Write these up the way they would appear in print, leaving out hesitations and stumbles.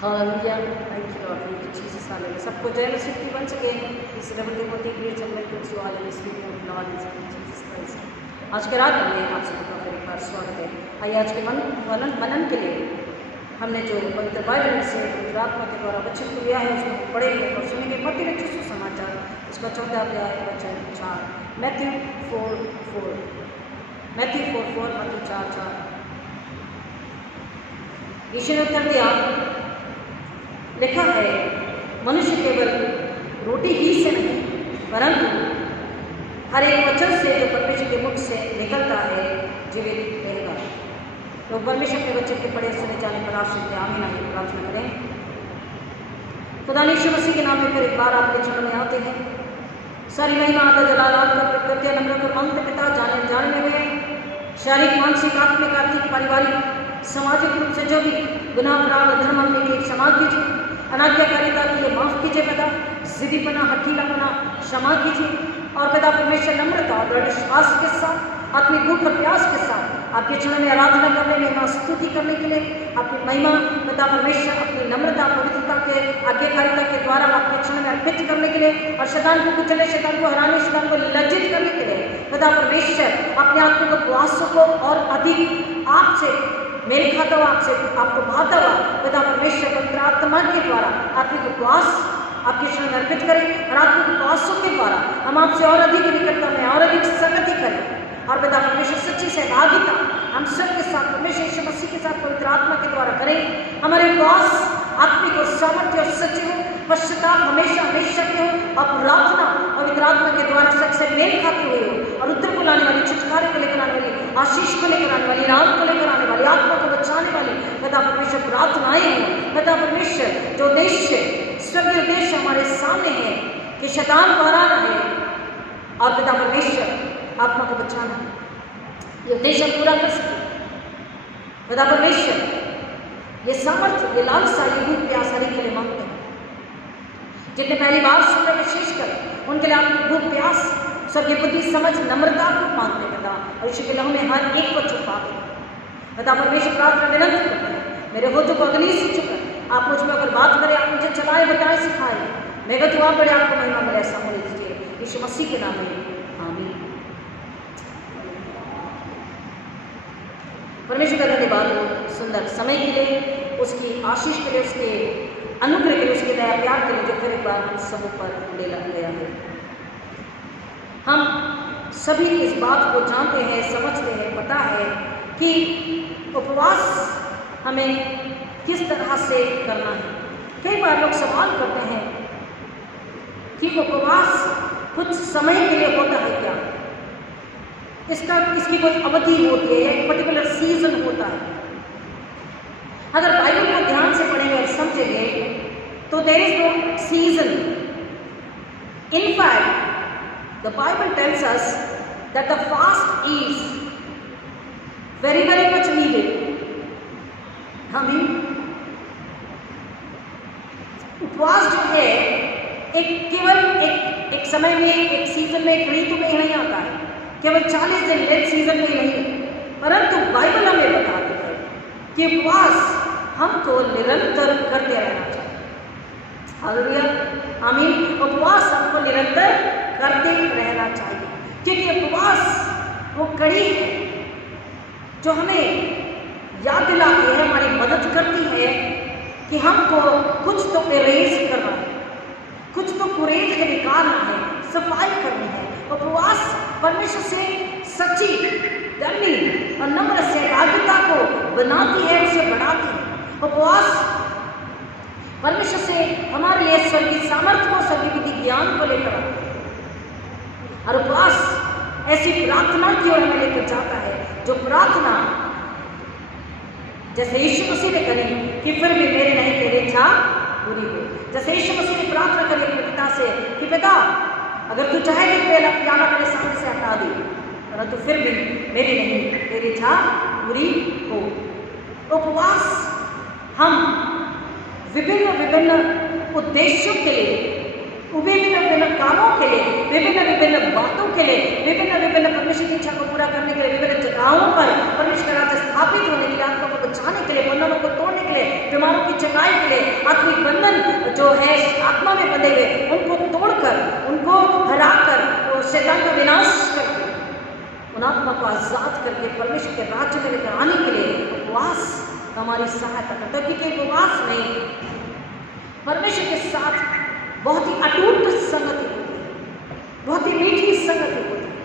Hallelujah, thank you Lord, thank you Jesus, hallelujah. सबको जय मसीह की वंस अगेन इस रेवल डेवोटी great and welcome to all in speaking of Lord Jesus Christ. आज के रात में आप सबका फिर एक बार स्वागत है। आइए आज के मनन के लिए हमने जो पवित्र बाइबल से पवित्र आत्मा के द्वारा वचन को लिया है उसको पढ़ेंगे और सुनेंगे। मत्ती रचित सुसमाचार उसका 14 अध्याय वचन 4, मैथ्यू 4:4, मैथ्यू 4:4, मत्ती 4:4। यीशु ने उत्तर दिया, लिखा है, मनुष्य केवल रोटी ही से नहीं परंतु हर एक वचन से जो परमेश्वर के मुख से निकलता है जीवित रहेगा। तो परमेश्वर के वचन के पढ़े सुने जाने पर आप सुनते आमीन आमीन प्रार्थना करें। खुदा यीशु मसीह के नाम में फिर एक बार आपके चरणों में आते हैं। सारी महिमा आदर जलाल आपका प्रत्यय नम्र कर मंत्र पिता जानने हुए शारीरिक मानसिक आत्मिक आर्थिक पारिवारिक सामाजिक रूप से जो भी गुनाह अपराध धर्म हमने की क्षमा कीजिए, अनाज्ञाकारिता की ये माफ कीजिए पिता, जिद्दीपना हठीलापना क्षमा कीजिए और पिता परमेश्वर नम्रता और दृढ़ विश्वास के साथ अपनी भूख और प्यास के साथ आपके चरण में आराधना करने में स्तुति करने के लिए अपनी महिमा पिता परमेश्वर अपनी नम्रता पवित्रता के आज्ञाकारिता के द्वारा आपके चरण में अर्पित करने के लिए और शैतान को कुचलने, शैतान को हराने, शैतान को लज्जित करने के लिए पिता परमेश्वर अपने आत्मिक उपवासों को और अधिक आपसे मेल खाता हुआ आपको भाता हुआ पिता परमेश्वर पवित्र आत्मा के द्वारा आत्मिक उपवास आपके चरण में अर्पित करें और आत्मिक उपवासों के द्वारा हम आपसे और अधिक निकटता में और अधिक संगति करें और पिता परमेश्वर सच्ची सहभागिता हम सबके साथ परमेश्वर यीशु मसीह के साथ पवित्र आत्मा के द्वारा करें। हमारे उपवास आत्मिक और सामर्थ्य और सच्चे हो, पश्चाताप हमेशा हमेशा के हो और प्रार्थना पवित्र आत्मा के द्वारा सबसे मेल खाते हुए हो और उत्तर को लाने वाली, छुटकारे को लेकर आने वाली, आशीष को लेकर आने वाली, राम को लेकर आने वाली, आत्मा को बचाने वाली पिता परमेश्वर प्रार्थनाएं हैं। पिता परमेश्वर जो उद्देश्य स्वर्गीय उद्देश्य हमारे सामने है कि शैतान को हराना है और पिता परमेश्वर आत्मा को बचाना है, ये उद्देश्य हम पूरा कर सके। पिता परमेश्वर ये सामर्थ्य, ये लालसा, ये भूख प्यास हर एक के लिए मांगते हैं। जितने पहली बार सुन रहे विशेष कर उनके लिए आप भूख प्यास सबकी बुद्धि समझ नम्रता को मांगते हैं पिता और ईश्वर के लहू में हर एक को छुपा दे पिता परमेश्वर प्रार्थना निरंतर करते हैं। मेरे होठों को अग्नि से चुकर आप मुझ में अगर बात करें, आप मुझे चलाए बताए सिखाए, मैं तो आप बड़े आपको महिमा मिले ऐसा होने दीजिए यीशु मसीह के नाम में आमीन। परमेश्वर का धन्यवाद हो सुंदर समय के लिए, उसकी आशीष के लिए, उसके अनुग्रह के लिए, उसके दया प्यार के लिए जो फिर एक बार हम सब पर ले गया है। हम सभी इस बात को जानते हैं, समझते हैं, पता है कि उपवास हमें किस तरह से करना है। कई बार लोग सवाल करते हैं कि उपवास कुछ समय के लिए होता है क्या, इसकी कोई अवधि होती है या एक पर्टिकुलर सीजन होता है। अगर बाइबल को ध्यान से पढ़ेंगे और समझेंगे तो there is no season. In fact the Bible tells us that the fast is very very much needed. हमें उपवास जो है केवल एक समय में, एक सीजन में, एक ऋतु में नहीं आता है, केवल 40 दिन लेट सीजन में नहीं, परंतु बाइबल हमें बताती है कि उपवास हमको निरंतर करते रहना चाहिए। हालेलुया आमीन। उपवास हमको निरंतर करते रहना चाहिए क्योंकि उपवास वो कड़ी है जो हमें याद दिलाती है, हमारी मदद करती है कि हमको कुछ तो इरेज करना है, कुछ तो कुरेद के निकालना है, सफाई करनी है। उपवास परमेश्वर से सच्ची धर्मी और नम्र सहभागिता को बनाती है, उसे बढ़ाती है। उपवास परमेश्वर से हमारे लिए स्वर्गीय सामर्थ्य को, स्वर्गीय विधि ज्ञान को लेकर आती है और उपवास ऐसी प्रार्थना की ओर हमें लेकर जाता है जो प्रार्थना जैसे यीशु मसीह ने करी कि फिर भी मेरे नहीं तेरी इच्छा पूरी हो। जैसे यीशु मसीह ने प्रार्थना करी अपने पिता से कि पिता अगर तू चाहे तो तेरा प्याला मेरे सामने से हटा दे, परंतु फिर भी मेरी नहीं तेरी इच्छा पूरी हो। उपवास हम विभिन्न विभिन्न उद्देश्यों के लिए, विभिन्न विभिन्न कामों के लिए, विभिन्न विभिन्न बातों के लिए, विभिन्न विभिन्न परमेश्वर की इच्छा को पूरा करने के लिए, विभिन्न जगहों पर परमेश्वर का राज्य स्थापित होने के लिए, आत्मा को बचाने के लिए, बंधनों को तोड़ने के लिए, बीमारों की चंगाई के लिए, आत्मिक बंधन जो है आत्मा में बंधे हुए उनको तोड़कर, उनको हराकर, वो शैतान का विनाश करके, उन आत्मा को आजाद करके परमेश्वर के राज्य में लेकर आने के लिए उपवास हमारी सहायता करता है। क्योंकि उपवास में परमेश्वर के साथ बहुत ही अटूट संगति होती है, बहुत ही मीठी संगति होती है।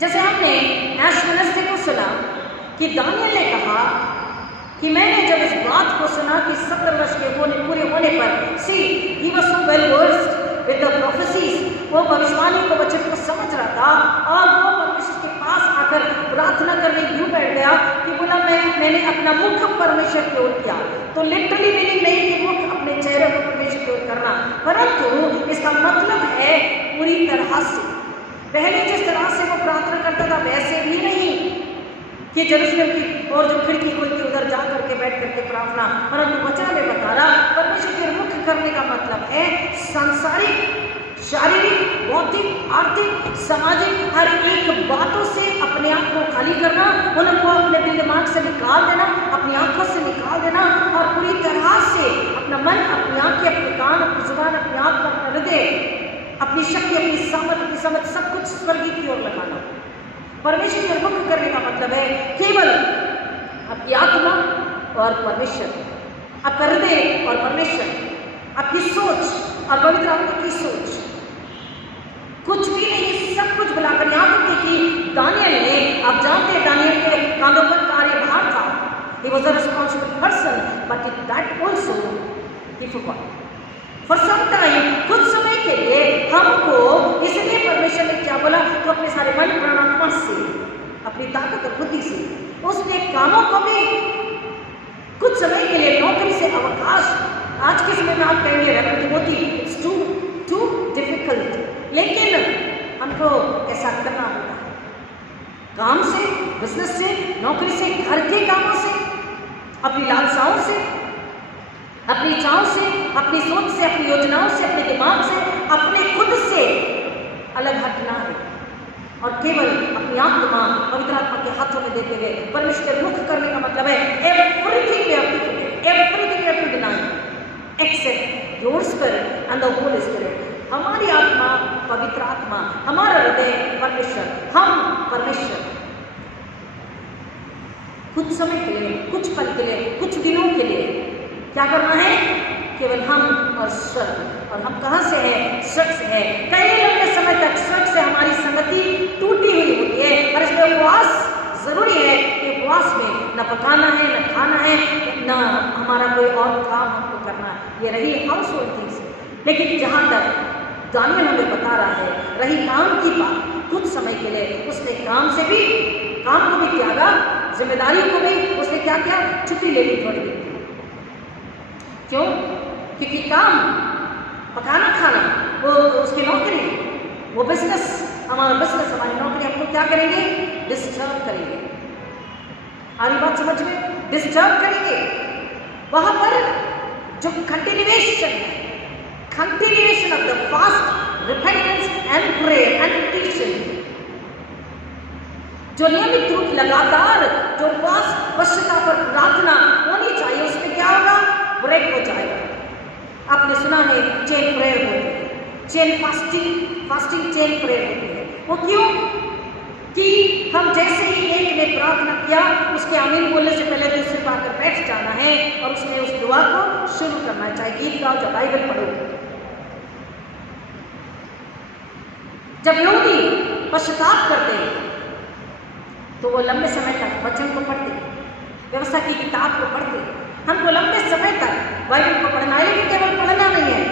जैसे हमने ऐशमनस्से को सुना कि दानियल ने कहा कि मैंने जब इस बात को सुना कि 70 वर्ष के पूरे होने पर, see he was so well versed with the prophecies, वो भविष्यवाणी को वचन को समझ रहा था और वो परमेश्वर के पास आकर प्रार्थना करने यूं बैठ गया कि बोला मैंने अपना मुख परमेश्वर की ओर किया। तो लिटरली मीनिंग नहीं कि मुख अपने चेहरे को परमेश्वर की ओर करना, परंतु इसका मतलब है पूरी तरह से। पहले जिस तरह से वो प्रार्थना करता था वैसे भी नहीं कि यरूशलेम की और जो खिड़की खुलती उधर जा करके बैठ करके प्रार्थना, परंतु वचन में बता रहा परमेश्वर के मुख करने का मतलब है सांसारिक, शारीरिक, भौतिक, आर्थिक, सामाजिक हर एक बातों से अपने आप को खाली करना, उनको अपने दिल दिमाग से निकाल देना, अपनी आंखों से निकाल देना और पूरी तरह से अपना मन, अपनी आंखें, अपने कान, अपनी जुबान, अपने आत्मा, अपना हृदय, अपनी शक्ति, अपनी सामर्थ, अपनी समझ सब कुछ स्वर्ग की ओर लगाना। परमेश्वर के मुख करने का मतलब है केवल आपकी आत्मा और परमेश्वर, आपका हृदय और परमेश्वर, आपकी सोच और पवित्र आत्मा की सोच, कुछ भी नहीं, सब कुछ बुलाकर। यहाँ तक कि दानियल ने, आप जानते हैं दानियल के कांधों पर कार्यभार था, he was a responsible person, but that also he forgot. For some time, कुछ समय के लिए हमको, इसलिए परमेश्वर ने क्या बोला तो अपने सारे मन प्राण आत्मा से, अपनी ताकत और बुद्धि से उसने कामों को भी कुछ समय के लिए, नौकरी से अवकाश, आज के समय में आप कहेंगे रखती होती, इट्स टू डिफिकल्ट, लेकिन हमको ऐसा करना होता है। काम से, बिजनेस से, नौकरी से, घर के कामों से, अपनी लालसाओं से, अपनी इच्छाओं से, अपनी सोच से, अपनी योजनाओं से, अपने दिमाग से, अपने खुद से अलग हटना है और केवल अपनी आत्मा पवित्र आत्मा के हाथों में देते हुए परमेश्वर के मुख करने का मतलब है everything we have to forget, everything we have to deny except your spirit and the Holy Spirit. हमारी आत्मा पवित्र आत्मा, हमारा हृदय परमेश्वर, हम परमेश्वर। कुछ समय के लिए, कुछ पल के लिए, कुछ दिनों के लिए क्या करना है? केवल हम और स्वर्ग। और हम कहाँ से हैं? स्वर्ग से है। कई लंबे समय तक स्वर्ग से हमारी संगति टूटी हुई होती है और इसमें उपवास जरूरी है कि उपवास में न पकाना है, न खाना है, न हमारा कोई और काम हमको करना है। ये रही हाउस होल्ड थिंग्स। लेकिन जहाँ तक दानियल हमें बता रहा है, रही काम की बात, कुछ समय के लिए उसने काम को भी त्यागा, जिम्मेदारी को भी उसने क्या किया? छुट्टी ले ली थोड़ी देर। क्यों? क्योंकि काम, पकाना खाना, वो उसकी नौकरी, वो बिजनेस, हमारा बिजनेस, हमारी नौकरी हमको क्या करेंगे? डिस्टर्ब करेंगे। आ रही बात समझ में? डिस्टर्ब करेंगे। वहां पर जो continuation of the fast, repentance and prayer and teaching, जो नियमित रूप लगातार जो उपवास, पश्चाताप और प्रार्थना होनी चाहिए, उसमें क्या होगा? ब्रेक हो जाएगा। आपने सुना है चेन प्रेयर होती है, चेन फास्टिंग चेन प्रेयर होती है। वो क्यों? कि हम जैसे ही एक ने प्रार्थना किया, उसके आमीन बोलने से पहले दूसरे को आकर बैठ जाना है और उसने उस दुआ को शुरू करना है। चाहे गीत गाओ, चाहे बाइबल पढ़ो। जब लोग पश्चाताप करते हैं तो वो लंबे समय तक वचन को पढ़ते, व्यवस्था की किताब को पढ़ते। हमको लंबे समय तक बाइबल को पढ़ना है, लेकिन केवल पढ़ना नहीं है,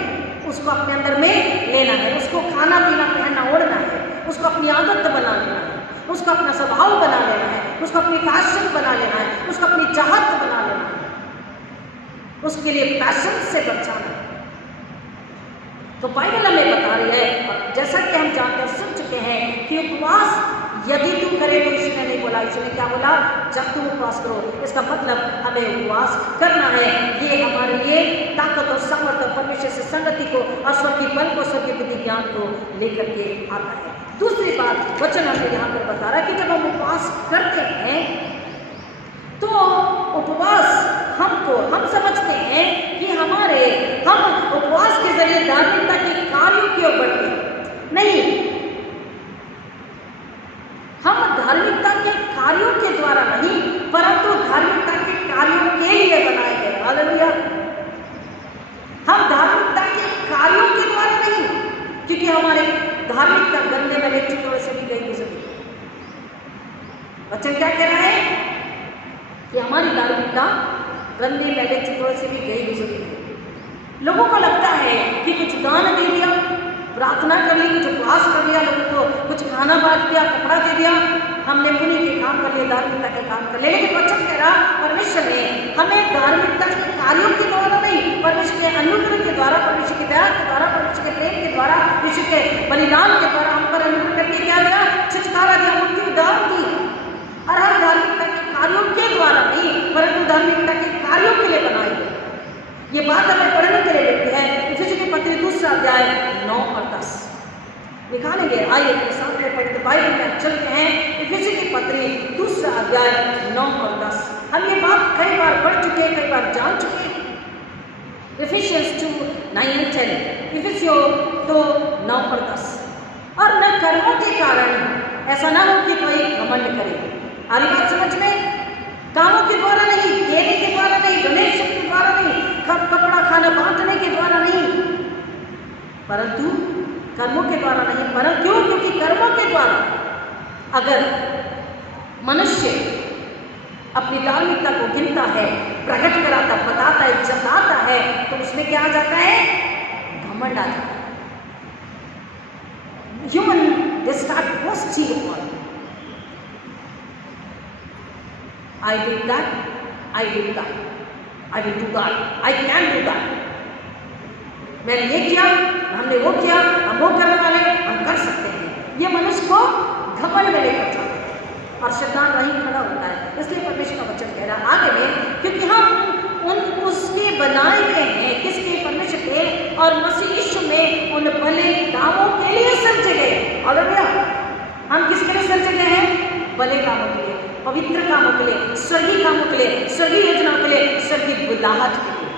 उसको अपने अंदर में लेना है, उसको खाना पीना पहनना ओढ़ना है, उसको अपनी आदत बना लेना है, उसको अपना स्वभाव बना लेना है, उसको अपनी फैशन बना लेना है, उसको अपनी चाहत बना लेना है, उसके लिए पैशन से बचाना है। तो बाइबल हमें बता रही है, और जैसा कि हम जानते हैं, सुन चुके हैं कि उपवास यदि तुम करे तो इसने नहीं बोला, इसने क्या बोला? जब तुम उपवास करो। इसका मतलब हमें उपवास करना है। ये हमारे लिए ताकत और सामर्थ्य, परमेश्वर से संगति को और स्वर्गीय बल को, स्वर्गीय बुद्धि ज्ञान को लेकर के आता है। दूसरी बात वचन हमें यहाँ पर बता रहा है कि जब हम उपवास करते हैं तो उपवास हम समझते हैं कि हम उपवास के जरिए धार्मिकता के कार्यों की ओर बढ़ते हैं। नहीं, हम धार्मिकता के कार्यों के द्वारा नहीं, परंतु धार्मिकता के कार्यों के लिए बनाए गए। हालेलुया। हम धार्मिकता के कार्यों के द्वारा नहीं, क्योंकि हमारे धार्मिकता गंदे मैले चित्रों से भी गई गुजरी। वचन क्या कह रहा है कि हमारी धार्मिकता गंदे मैले चित्रों से भी गई गुजरी है। लोगों को लगता है कि कुछ दान दे दिया, प्रार्थना कर ली, कुछ उपवास कर लिया, लोगों को कुछ खाना बांट दिया, कपड़ा दे दिया, हमने पुण्य के काम कर लिए, धार्मिकता के काम कर लिए। लेकिन वचन कह रहा परमेश्वर ने हमें धार्मिकता के कार्यों के द्वारा नहीं, परमेश्वर के अनुग्रह के द्वारा, परमेश्वर की दया के द्वारा, परमेश्वर के प्रेम के द्वारा, विश्व के बलिदान के द्वारा हम पर अनुग्रह करके क्या दिया? छुटकारा दिया, मुक्ति उद्धार दी। और हम धार्मिकता के कार्यों के द्वारा नहीं, परंतु धार्मिकता के कार्यों के लिए बनाए गए। ये बात हमें पढ़ने के लिए मिलती है इफिसी के पत्र 2 अध्याय 9 और 10 निकालेंगे। आइए अपने साथ में पढ़ते बाइबल में चलते हैं। इफिसी के पत्र 2 अध्याय 9 और 10। हम ये बात कई बार पढ़ चुके हैं, कई बार जान चुके हैं। इफिशियंस 2:9 और 10, इफिसियों 2:9 और 10। और न कर्मों के कारण ऐसा ना हो कि कोई घमंड करे। आगे बात समझ में? कामों के द्वारा नहीं, देने के द्वारा नहीं, डोनेशन के द्वारा नहीं, कपड़ा खाना बांटने के द्वारा नहीं, परंतु कर्मों के द्वारा नहीं। परंतु क्यों? क्योंकि कर्मों के द्वारा अगर मनुष्य अपनी धार्मिकता को गिनता है, प्रकट कराता, बताता है, जताता है, तो उसमें क्या आ जाता है? घमंड आ जाता है। Human, they start boasting upon. I did that, I did that, I will do that, I can do that. मैंने ये किया, हमने वो किया, हम वो करने वाले, हम कर सकते हैं। ये मनुष्य को घमंड में लेकर जाता है और शैतान वहीं खड़ा होता है। इसलिए परमेश्वर का वचन कह रहा है आगे में, क्योंकि हम उसके बनाए गए हैं, किसके? परमेश्वर के, और मसीह यीशु में उन भले कामों के लिए सर्जे गए। हालेलुया। हम किसके लिए सर्जे गए हैं? भले कामों के लिए, पवित्र कामों के लिए, स्वर्गीय कामों के लिए, स्वर्गीय योजनाओं के लिए, स्वर्गीय बुलाहट के लिए।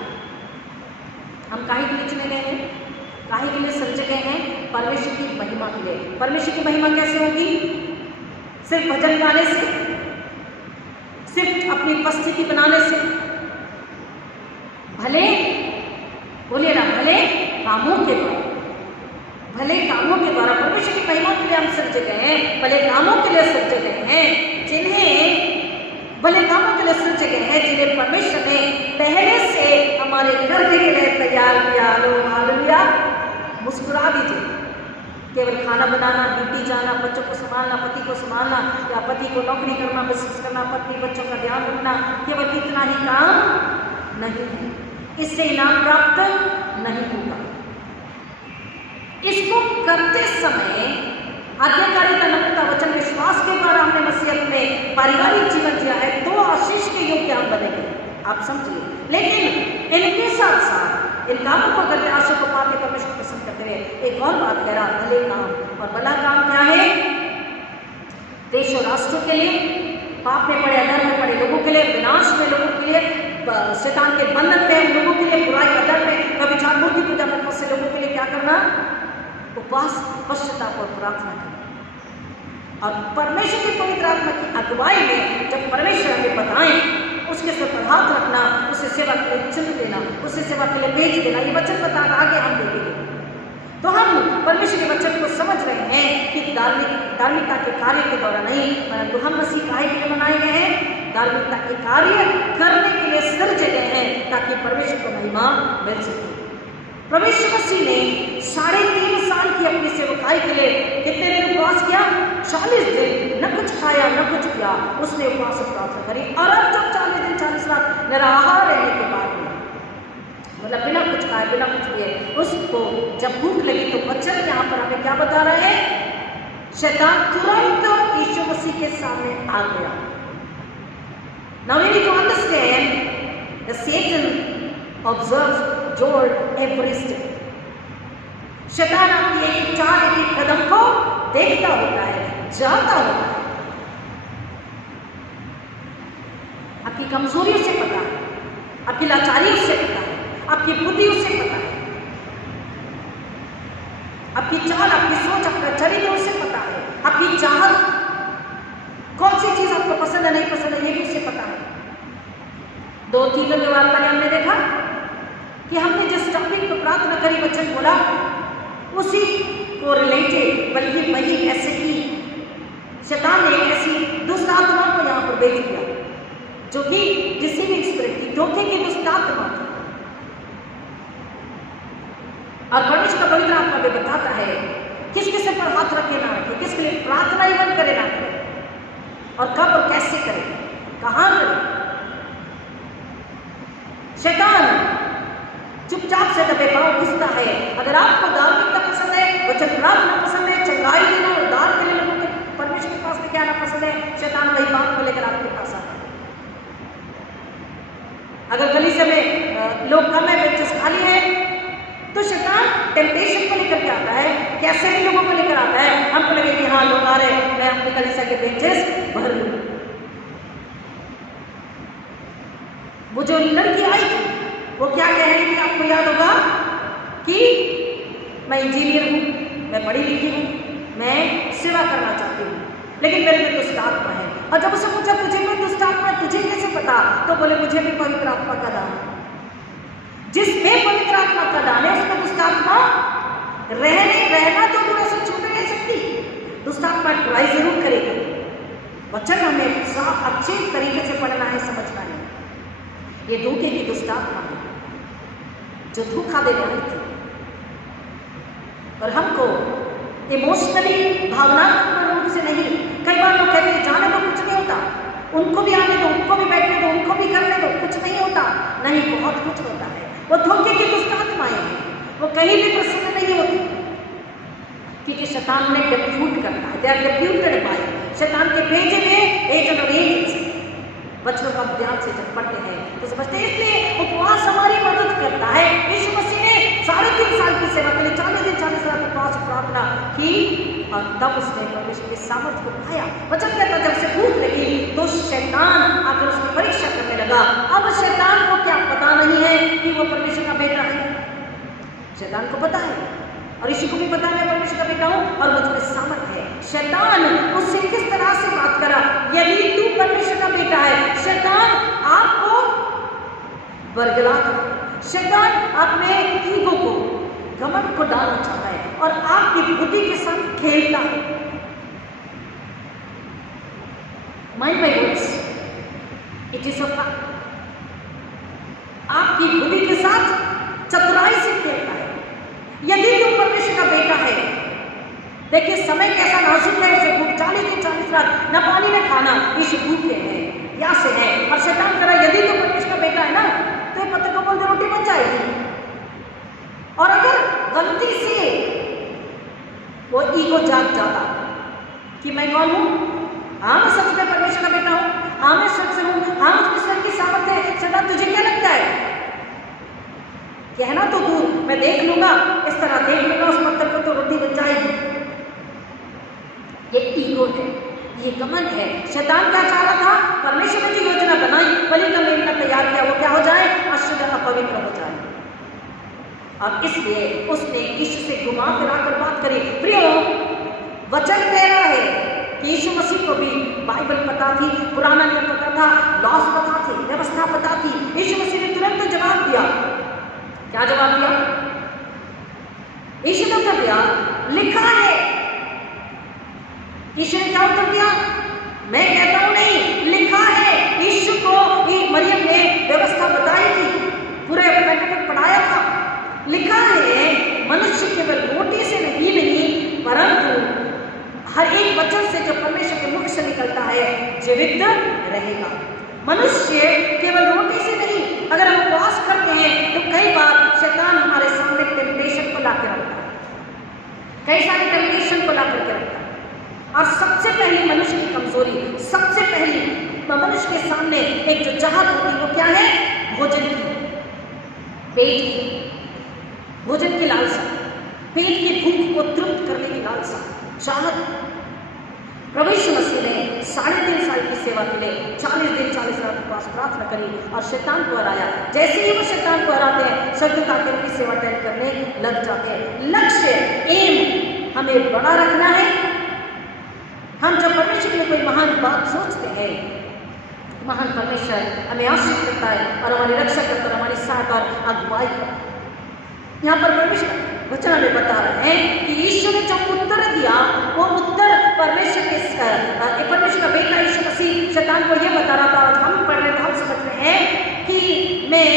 हम काहे के लिए चुने गए हैं? काहे के लिए सर्जे गए हैं? परमेश्वर की महिमा के लिए। परमेश्वर की महिमा कैसे होगी? सिर्फ भजन गाने से, सिर्फ अपनी उपस्थिति बनाने से? भले बोलिए ना, भले कामों के द्वारा, भले कामों के द्वारा। परमेश्वर की महिमा के लिए हम सर्जे गए हैं, भले कामों के लिए सर्जे गए हैं, जिन्हें भले कामों के लिए सर्जे गए हैं, जिन्हें परमेश्वर ने पहले से हमारे करने के लिए तैयार किया। हालेलुया। मुस्कुरा दीजिए। केवल खाना बनाना, ड्यूटी जाना, बच्चों को संभालना, पति को संभालना, या पति को नौकरी करना, बिजनेस करना, पत्नी बच्चों का ध्यान रखना, केवल इतना ही काम नहीं है। इससे इनाम प्राप्त नहीं होगा। इसको करते समय आज्ञाकारिता, नम्रता, वचन, विश्वास के द्वारा हमने मसीहत में पारिवारिक जीवन जिया है, तो आशीष के योग्य हम बनेंगे। आप समझिए। लेकिन इनके साथ साथ इन कामों को करते, आशा को पाके परमेश्वर को पसंद करते हुए एक और बात कह रहा, भले काम। और भला काम क्या है? देश और राष्ट्रों के लिए, पाप में पड़े, अधर्म में पड़े लोगों के लिए, विनाश में लोगों के लिए, शैतान के बंधन में हम लोगों के लिए, बुराई, अधर्म में, व्यभिचार, मूर्ति पूजा में फंसे लोगों के लिए क्या करना? उपवास, पश्चाताप और प्रार्थना करना। और परमेश्वर की पवित्र आत्मा की अगुवाई में जब परमेश्वर हमें बताएं, उसके सिर पर हाथ रखना, उसे सेवा के लिए चिन्ह देना, उसे सेवा के लिए भेज देना, ये वचन बताना आगे हम देखेंगे। तो हम परमेश्वर के वचन को समझ रहे हैं कि धार्मिकता के कार्य के द्वारा नहीं, परंतु हम मसीह काहे के लिए बनाए गए हैं? धार्मिकता के कार्य करने के लिए सर्जे गए हैं, ताकि परमेश्वर को महिमा मिल सके। परमेश्वर मसीह ने 3.5 साल की अपनी सेवकाई के लिए कितने दिन उपवास किया? 40 दिन। न कुछ खाया, न कुछ पिया, उसने उपवास और प्रार्थना करी। और अब जब 40 दिन 40 रात निराहार रहने के बाद में, मतलब बिना कुछ खाए, बिना कुछ पिए, उसको जब भूख लगी, तो वचन यहाँ पर हमें क्या बता रहे हैं? शैतान तुरंत यीशु मसीह के सामने आ गया। Now we need to understand that Satan observes your every step. शैतान आपकी एक चाल, एक कदम को देखता होता है, जानता होता है। आपकी कमजोरियों से पता है, आपकी लाचारी उससे पता है, आपकी बुद्धि उससे पता है, आपकी चाल, आपकी सोच, आपका चरित्र उससे पता है, आपकी चाहत, कौन सी चीज आपको पसंद है नहीं पसंद है ये भी उससे पता है। 2-3 के वार्ता में हमने देखा कि हमने जिस टॉपिक पर प्रार्थना करी, वचन बोला, उसी को रिलेटेड, बल्कि वही ऐसे ही शैतान ने एक ऐसी दुष्ट आत्मा को यहाँ पर भेज दिया जो कि डिसीविंग स्पिरिट थी, धोखे की दुष्ट आत्मा थी। और परमेश्वर का पवित्र आत्मा भी बताता है किस किस पर हाथ रखे ना रखे, किसके लिए प्रार्थना इवन करे ना करे, और कब और कैसे करे, कहां करे। शैतान चुपचाप से दबे पांव घुसता है। अगर आपको धार्मिकता पसंद है, वचन प्रार्थना पसंद है, चंगाई देना, उद्धार के लिए लोगों के परमेश्वर के पास लेके आना पसंद है, शैतान वही बात को लेकर आपके पास आता है। अगर कलीसिया में लोग कम है, बेंचेस खाली है, तो शैतान टेम्पटेशन को लेकर के आता है, कैसे भी लोगों को लेकर आता है। हमको लगे कि हाँ लोग आ रहे हैं, मैं अपने कलीसिया के बेंचेस भर लूं। वो जो लड़की आई थी वो क्या कह रही थी, आपको याद होगा कि मैं इंजीनियर हूं, मैं पढ़ी लिखी हूं, मैं सेवा करना चाहती हूँ, लेकिन मेरे में दुष्ट आत्मा है। और जब उसे पूछा तुझे में दुष्ट आत्मा है, तुझे कैसे पता, तो बोले मुझे भी पवित्र आत्मा का दान है। जिसमें पवित्र आत्मा का दान है उसमें दुष्ट आत्मा रहना तो दूर से छूट नहीं सकती। दुष्ट आत्मा ट्राई जरूर करेगी। वचन हमें साफ अच्छे तरीके से पढ़ना है, समझना है। ये धोखे की दुष्ट आत्मा है जो धोखा देने वाली थी, और हमको इमोशनली, भावनात्मक रूप से नहीं। कई बार लोग कहते हैं जाने दो, कुछ नहीं होता, उनको भी आने दो, उनको भी बैठने दो, उनको भी करने दो, कुछ नहीं होता। नहीं, बहुत कुछ होता है। वो धोखे की दुष्ट आत्माएं हैं, वो कहीं भी प्रसन्न नहीं होती, क्योंकि शैतान ने डेप्यूट करता है। दे आर डेप्यूटेड बाय, शैतान के भेजे में एजेंट और एजेंट्स बच्चों का ध्यान से जब पढ़ते हैं तो समझते हैं। इसलिए उपवास हमारी मदद करता है। यीशु मसीह ने 3.5 साल की सेवा के लिए 40 दिन 40 रात उपवास प्रार्थना की, और तब उसने परमेश्वर के सामर्थ्य को पाया। वचन कहता जब से भूख लगी तो शैतान आकर उसकी परीक्षा करने लगा। अब शैतान को क्या पता नहीं है कि वो परमेश्वर का बेटा है? शैतान को पता है, और यीशु को भी पता है परमेश्वर का बेटा हूं और मुझ में सामर्थ है। शैतान उससे किस तरह से बात करा, यदि तू परमेश्वर का बेटा है। शैतान आपको बरगलाता है, शैतान अपने ईगो को, घमंड को डालना चाहता है और आपकी बुद्धि के साथ खेलता है। Mind my words, it is a fact. आपकी बुद्धि के साथ चतुराई से खेलता है। यदि तू परमेश्वर का बेटा है, देखिए समय कैसा नाजुक है। उसे भूख 40 दिन 40 रात, न पानी न खाना, यीशु भूखे हैं, प्यासे हैं, और शैतान करा यदि तू परमेश्वर का बेटा है ना तो ये पत्थर को बोल दे रोटी बन जाएगी। और अगर गलती से वो ईगो जाग जाता कि मैं कौन हूं, हाँ मैं सच में परमेश्वर का बेटा हूं, हाँ मैं सच हूं, हाँ मुझ ईश्वर की सामर्थ है, शैतान तुझे क्या लगता है, कहना तो दूर, मैं देख लूंगा, इस तरह देख लूंगा, उस पत्थर को तो रोटी बन जाएगी। ये ईगो है, ये घमंड है। शैतान क्या चाह रहा था, परमेश्वर ने जो योजना बनाई, बलि का मेमना तैयार किया, वो क्या हो जाए, अशुद्ध अपवित्र हो जाए। और इसलिए उसने यीशु से घुमा फिरा कर बात करी। प्रियो, वचन कह रहा है कि यीशु मसीह को भी बाइबल पता थी, पुराना नियम पता था, लॉस पता थी, व्यवस्था पता थी। यीशु मसीह ने तुरंत जवाब दिया। क्या जवाब दिया? यीशु ने उत्तर दिया, लिखा है। यीशु ने क्या उत्तर दिया? मैं कहता हूं नहीं, लिखा है। यीशु को मरियम ने व्यवस्था बताई थी, पूरे पैकेट पढ़ाया था। लिखा है मनुष्य केवल रोटी से नहीं परंतु हर एक वचन से जो परमेश्वर के मुख से निकलता है जीवित रहेगा। मनुष्य केवल रोटी से नहीं। अगर हम उपवास करते हैं तो कई बार शैतान हमारे सामने टेम्पटेशन को लाकर रखता है, कई सारे टेम्पटेशन को लाकर के रखता है। और सबसे पहली मनुष्य की कमजोरी, सबसे पहली मनुष्य के सामने एक जो चाहत होती है वो क्या है? भोजन की, पेट की, भोजन की लालसा, पेट की भूख को तृप्त करने की लालसा, चाहत। प्रभु यीशु मसीह ने 3.5 साल की सेवा के लिए 40 दिन 40 रात उपवास प्रार्थना करी और शैतान को हराया। जैसे ही वो शैतान को हराते हैं, स्वर्गदूत आकर उनकी सेवा टहल करने लग जाते हैं। लक्ष्य, एम हमें बड़ा रखना है। हम जब परमेश्वर के लिए कोई महान बात सोचते हैं, महान परमेश्वर हमें आशीष करता है और हमारी रक्षा करता है, हमारी सहायता और अगुवाई करता है। यहाँ पर परमेश्वर वचन हमें बता रहे हैं कि ईश्वर ने जो उत्तर दिया, वो उत्तर परमेश्वर का बेटा यीशु मसीह शैतान को ये बता रहा था। और हम पढ़ रहे, हम समझ रहे हैं कि मैं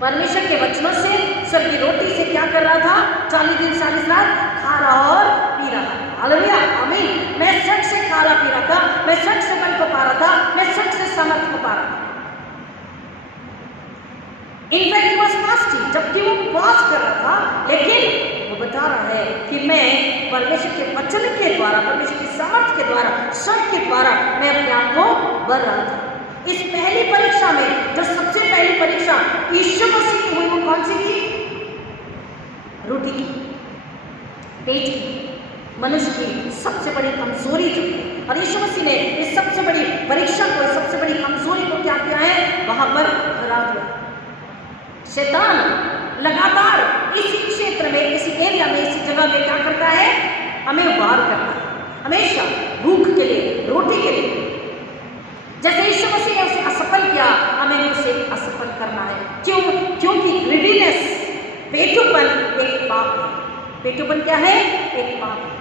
परमेश्वर के वचनों से, स्वर्गीय रोटी से क्या कर रहा था? 40 दिन 40 रात खा रहा और पी रहा था। हालेलुया, आमीन। मैं स्वर्ग से खा रहा पी रहा था, मैं स्वर्ग से बल को पा रहा था, मैं स्वर्ग से सामर्थ को पा रहा था। इनफैक्ट ही वाज फास्टिंग, जबकि वो उपवास कर रहा था, लेकिन वो बता रहा है कि मैं परमेश्वर के वचन के द्वारा, परमेश्वर की सामर्थ के द्वारा, स्वर्ग के द्वारा मैं अपने आप को भर रहा था। इस पहली परीक्षा में, जो सबसे पहली परीक्षा यीशु मसीह की हुई, वो कौन सी थी? रोटी की, पेट की, मनुष्य की सबसे बड़ी कमजोरी जो है। और यीशु मसीह ने इस सबसे बड़ी परीक्षा को, सबसे बड़ी कमजोरी को क्या किया है? वहां पर हरा दिया। शैतान लगातार इसी क्षेत्र में, इसी एरिया में, इसी जगह में क्या करता है? हमें वार करता है, हमेशा भूख के लिए, रोटी के लिए। जैसे यीशु मसीह ने उसे असफल किया, हमें उसे असफल करना है। क्यों? क्योंकि ग्रीडीनेस, पेटूपन एक पाप है। पेटूपन क्या है? एक पाप है।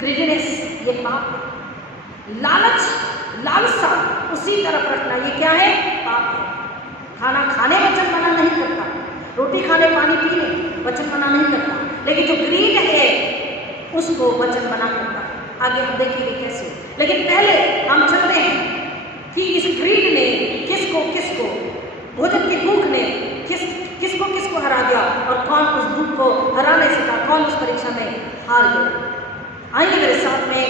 ग्रीडीनेस ये पाप है। लालच, लालसा उसी तरफ रखना, ये क्या है? पाप है। खाना खाने वचन मना नहीं करता, रोटी खाने पानी पीने वचन मना नहीं करता, लेकिन जो ग्रीड है उसको वचन मना करता है। आगे हम देखेंगे कैसे। लेकिन पहले हम चलते हैं कि इस ग्रीड ने किसको भोजन की भूख ने किसको हरा दिया, और कौन उस भूख को हरा नहीं सका, कौन उस परीक्षा में हार गया। आइए मेरे साथ में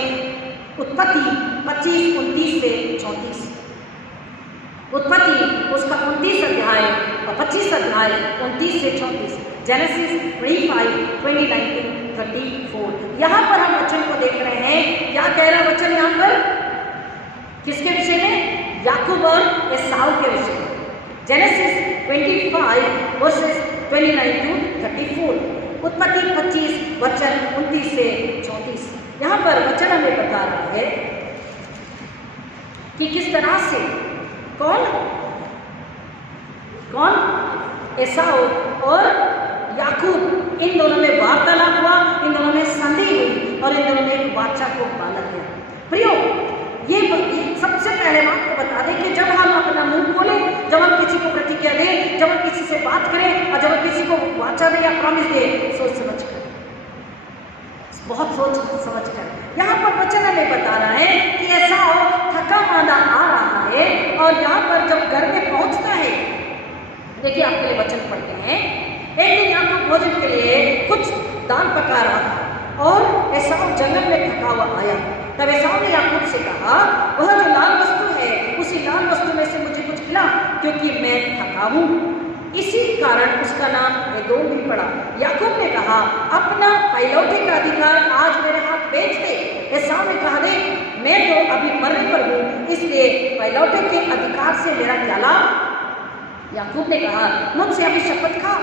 उत्पत्ति 25, 29 से 34। उत्पत्ति उसका 29 अध्याय और 25 अध्याय 29 से 34। Genesis 25, 29 to 34। यहाँ पर हम वचन को देख रहे हैं। क्या कह रहा वचन यहाँ पर? किसके विषय में? याकूब और एसाव के विषय में। Genesis 25 versus 29 to 34। उत्पत्ति 25 वचन 29 से 34। यहाँ पर वचन हमें बता रहा है कि किस तरह से कौन एसाव और याकूब, इन दोनों में वार्तालाप हुआ, इन दोनों में संधि हुई और इन दोनों में एक बादशाह को पाला गया। प्रियो, ये सबसे पहले मैं आपको बता दें कि जब हम अपना मुंह खोलें, जब हम किसी को प्रतिक्रिया दें, जब हम किसी से बात करें और जब हम किसी को वाचा दें या प्रॉमिस दें, सोच समझ कर, बहुत सोच समझ कर। यहाँ पर वचन हमें बता रहा है कि ऐसा थका मांदा आ रहा है और यहाँ पर जब घर में पहुंचता है, देखिए आपके लिए वचन पढ़ते हैं। एक दिन याकूब भोजन के लिए कुछ दाल पका रहा था और एसाव जंगल में थका हुआ आया। तब एसाव ने याकूब से कहा, वह जो लाल वस्तु है, उसी लाल वस्तु में से मुझे कुछ खिला, क्योंकि मैं थका हूँ। इसी कारण उसका नाम एदोम भी पड़ा। याकूब ने कहा, अपना पहलौठे का अधिकार आज मेरे हाथ बेच दे। एसाव ने कहा, देख मैं तो अभी मरने पर हूँ, इसलिए पहलौठे के अधिकार से मेरा क्या लाभ? याकूब ने कहा, मुझसे अभी शपथ खा।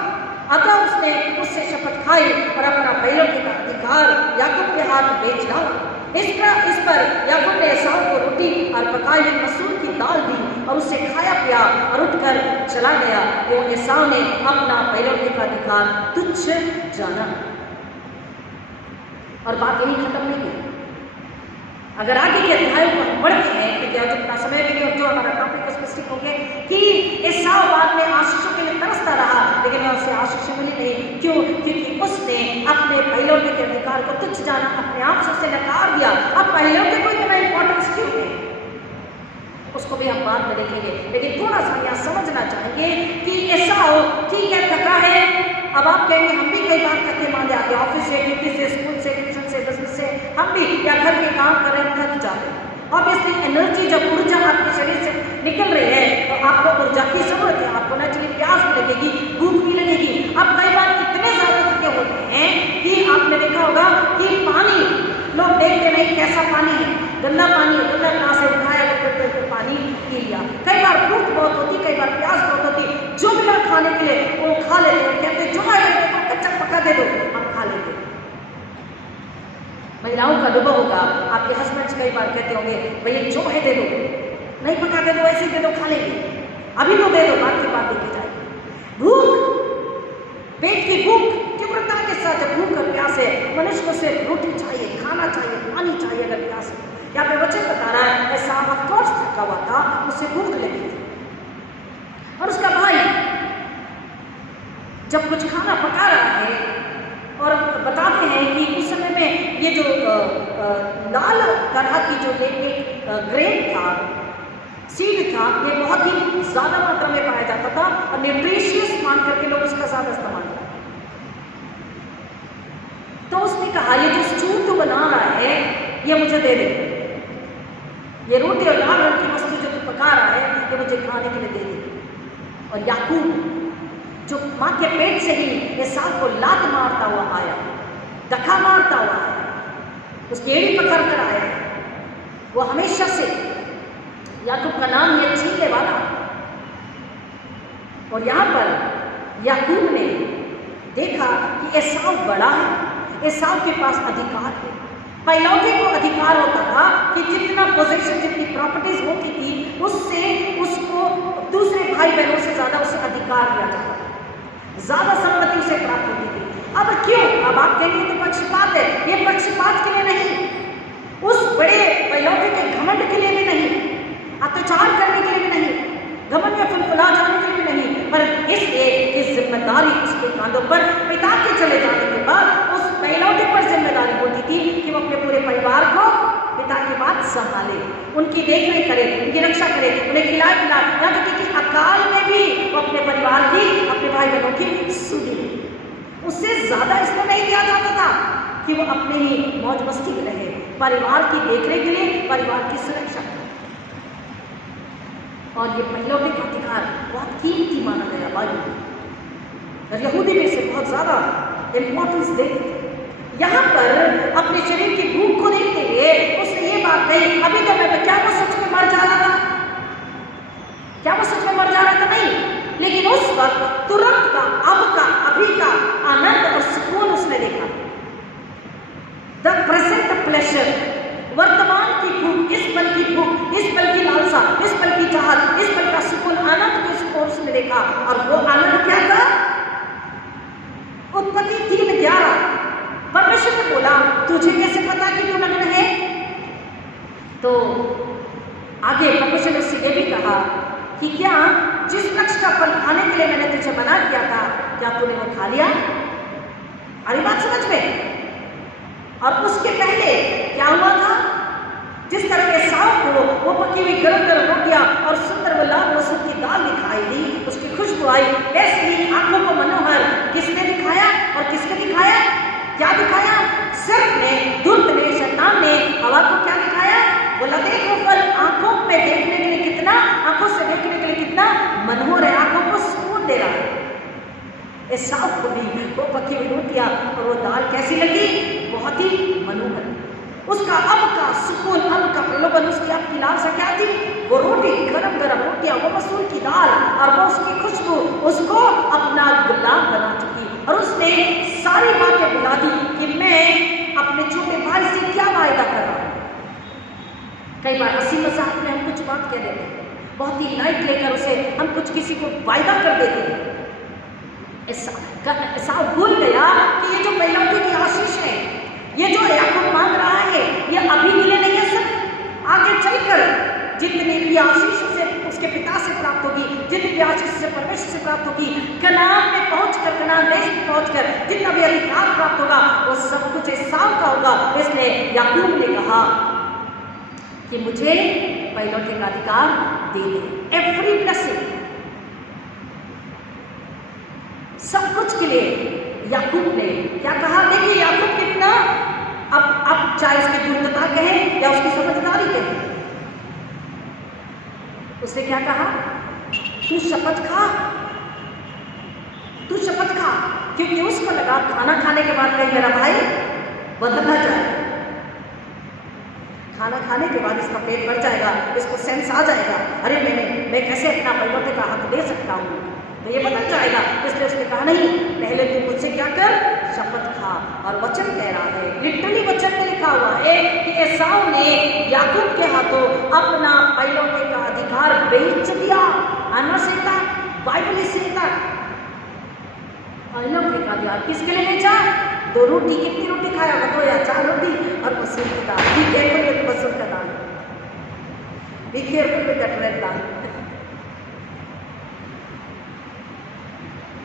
अतः उसने उससे शपथ खाई और अपना पहलौठे का अधिकार याकूब के हाथ बेच डाला। इस पर याकूब ने एसाव को रोटी और पकाई हुई मसूर की दाल दी और उससे खाया पिया और उठकर चला गया। एवं एसाव ने अपना पहलौठे का अधिकार तुच्छ जाना। और बात यही खत्म नहीं है। अगर आगे के अध्याय को हम पढ़ते हैं, क्योंकि आज अपना समय भी नहीं, जो हमारा टॉपिक स्पष्ट हो गया कि एसाव बाद में आशीषों के लिए तरसता रहा, लेकिन उसे आशीष मिली नहीं। क्यों? क्योंकि उसने अपने पहलौठे के अधिकार को तुच्छ जाना, अपने आप से उसे नकार दिया। अब पहलौठे को इतना इंपॉर्टेंस क्यों है, उसको भी हम बाद में देखेंगे। लेकिन थोड़ा सा यहाँ समझना चाहेंगे कि एसाव ठीक है थका है। अब आप कहेंगे हम भी कई बार थके मांदे आते हैं, ऑफिस से, ड्यूटी से, स्कूल से, ट्यूशन से, बिजनेस से, हम भी या घर के काम कर रहे हैं, थक जाते हैं। ऑब्वियसली एनर्जी, जब ऊर्जा आपके शरीर से निकल रही है तो आपको ऊर्जा की जरूरत है, आपको नेचुरली प्यास भी लगेगी, भूख भी लगेगी। अब कई बार इतने ज्यादा थके होते हैं कि आपने देखा होगा कि पानी लोग देखते नहीं कैसा पानी है, गंदा पानी है, गंदा ग्लास है, उठाया तो पानी पी लिया। कई बार भूख बहुत होती, कई बार प्यास बहुत होती, जो मिला खाने के लिए वो खा लेते हैं, कहते जो है कच्चा पक्का दे दो, हम खा लेते। महिलाओं का अनुभव होगा, आपके हस्बैंड कई बार कहते होंगे भैया जो है दे दो, नहीं पका दे दो, ऐसे दे दो, खा लेंगे, अभी तो दे दो, बाद की बात देखी जाएगी। भूख, पेट की भूख, तीव्रता के साथ जब भूख और प्यास है, मनुष्य को सिर्फ रोटी चाहिए, खाना चाहिए, पानी चाहिए। अगर प्यास है, यहाँ पे वचन बता रहा है ऐसा ऑफकोर्स थका हुआ था, उसे भूख लगी थी, और उसका भाई जब कुछ खाना पका रहा है, और बताते हैं कि उस समय में ये जो लाल तरह की जो एक ग्रेन था, सीड था, ये बहुत ही ज्यादा मात्रा में पाया जाता था, और न्यूट्रिशियस मान करके लोग उसका ज्यादा इस्तेमाल करते। तो उसने कहा ये जो स्टू तू बना रहा है ये मुझे दे दे, ये रोटी और लाल रंग की वस्तु जो तू पका रहा है ये मुझे खाने के लिए दे दे। और याकूब जो माँ के पेट से ही एसाव को लात मारता हुआ आया, धक्का मारता हुआ आया, उसकी एड़ी पकड़ कर आया, वो हमेशा से याकूब का नाम है छीनने वाला। और यहाँ पर याकूब ने देखा कि एसाव बड़ा है, एसाव के पास अधिकार है। पहलौठे को अधिकार होता था कि जितना पोजीशन, जितनी प्रॉपर्टीज होती थी उससे उसको दूसरे भाई बहनों से ज्यादा उसे अधिकार दिया जाता था, ज्यादा संपत्ति उसे प्राप्त होती थी। अब क्यों? अब आप कहेंगे तो पक्षपात है, ये पक्षपात के लिए नहीं, उस बड़े पहलौठे के घमंड के लिए भी नहीं, अत्याचार करने के लिए भी नहीं, घमंड में फुलफुला जाने के लिए भी नहीं, पर इसलिए कि जिम्मेदारी उसके कांधों पर पिता के चले जाने के बाद उस पहलौठे पर जिम्मेदारी होती थी कि वो अपने पूरे परिवार को पिता के बाद संभाले, उनकी देखरेख करे, उनकी रक्षा करे, उन्हें खिलाए पिलाए, यहाँ तक कि अकाल में भी वो अपने परिवार की, अपने भाई बहनों की सुधी। उससे ज्यादा इसमें नहीं दिया जाता था कि वो अपने ही मौज मस्ती में रहे, परिवार की देखरेख के लिए, परिवार की सुरक्षा के लिए। और ये पहलौठे का अधिकार बहुत कीमती माना गया बाइबल में, और यहूदी में से बहुत ज्यादा इंपॉर्टेंस देते थे। यहाँ पर अपने शरीर की भूख को देखते हुए उसने ये बात कही, अभी तो मैं, क्या वो सच में मर जा रहा था? क्या वो सच में मर जा रहा था? नहीं, लेकिन उस वक्त तुरंत का, अब का, अभी का आनंद और सुकून उसने देखा। द प्रेजेंट प्लेजर, वर्तमान की भूख, इस पल की भूख, इस पल की लालसा, इस पल की चाहत, इस पल का सुकून, आनंद को उसने देखा। और वो आनंद क्या था? उत्पत्ति 3:11 परमेश्वर ने बोला तुझे कैसे पता कि तू नग्न है? तो आगे परमेश्वर ने उससे भी कहा कि क्या जिस वृक्ष का फल खाने के लिए मैंने तुझे मना किया था, क्या तूने वो खा लिया? अरे बात समझ में? और उसके पहले क्या हुआ था? जिस तरह के साव को वो पकी हुई गरम गरम रोटियां और सुंदर वो लाल मसूर की दाल दिखाई दी, उसकी खुशबू आई, ऐसे ही आंखों को मनोहर किसने दिखाया? और किसने दिखाया? क्या दिखाया? सिर्फ ने, धुंध ने, शैतान ने हवा को क्या दिखाया? बोला देखो फल आंखों में देखने के लिए कितना, आंखों से देखने के लिए कितना मनोहर है, आंखों को सुकून दे रहा है। इस साफ को भी वो पकी हुई रोटियां और वो दाल कैसी लगी? बहुत ही मनोहर। उसका अब का सुकून, अब का प्रलोभन, उसकी अब की लालसा क्या थी? वो रोटी, गरम गरम रोटियां, वो मसूर की दाल और वो उसकी खुशबू उसको अपना गुलाम बना चुकी। और उसने सारी बातें बुला दी कि मैं अपने छोटे भाई से क्या वायदा कर रहा हूं। कई बार हंसी मजाक में हम कुछ बात कह देते हैं, बहुत ही लाइट लेकर उसे हम कुछ किसी को वायदा कर देते हैं। ऐसा भूल गया कि ये जो पहलौठे की आशीष है, ये जो याकूब मांग रहा है, ये अभी के लिए नहीं है, सिर्फ आगे चलकर जितनी भी आशीष उसे उसके पिता से प्राप्त होगी, जितनी भी आशीष उसे परमेश्वर से प्राप्त होगी, कनान में पहुंचकर, कनान देश में पहुंचकर जितना भी अधिकार प्राप्त होगा वो सब कुछ एसाव का होगा। इसलिए याकूब ने कहा कि मुझे पहलौठे का अधिकार दे दे, एवरी ब्लेसिंग, सब कुछ के लिए। याकूब ने क्या कहा? देखिए याकूब कितना, अब चाहे उसकी दुर्दता कहे या उसकी समझदारी कहे, उसने क्या कहा? तू शपथ खा, तू शपथ खा, क्योंकि उसको लगा खाना खाने के बाद कहीं मेरा भाई बदल ना जाए। खाना खाने के बाद इसका पेट भर जाएगा, इसको सेंस आ जाएगा, अरे मैं कैसे अपना परिवर्तन का हक दे सकता हूँ, तो ये बदल जाएगा। इसलिए उसने कहा नहीं, पहले तू मुझसे क्या कर, शपथ खा। और वचन कह रहा है, लिटरली वचन में लिखा हुआ है कि एसाव ने याकूब के हाथों अपना पैलौठे का अधिकार बेच दिया। आना सीखता, बाइबल ही सीखता, पैलौठे का अधिकार किसके लिए बेचा? 2 रोटी, कितनी रोटी खाया होगा? 2 या 4 रोटी और मसूर की दाल। बी केयरफुल विद मसूर का दाल, be careful with that red dal.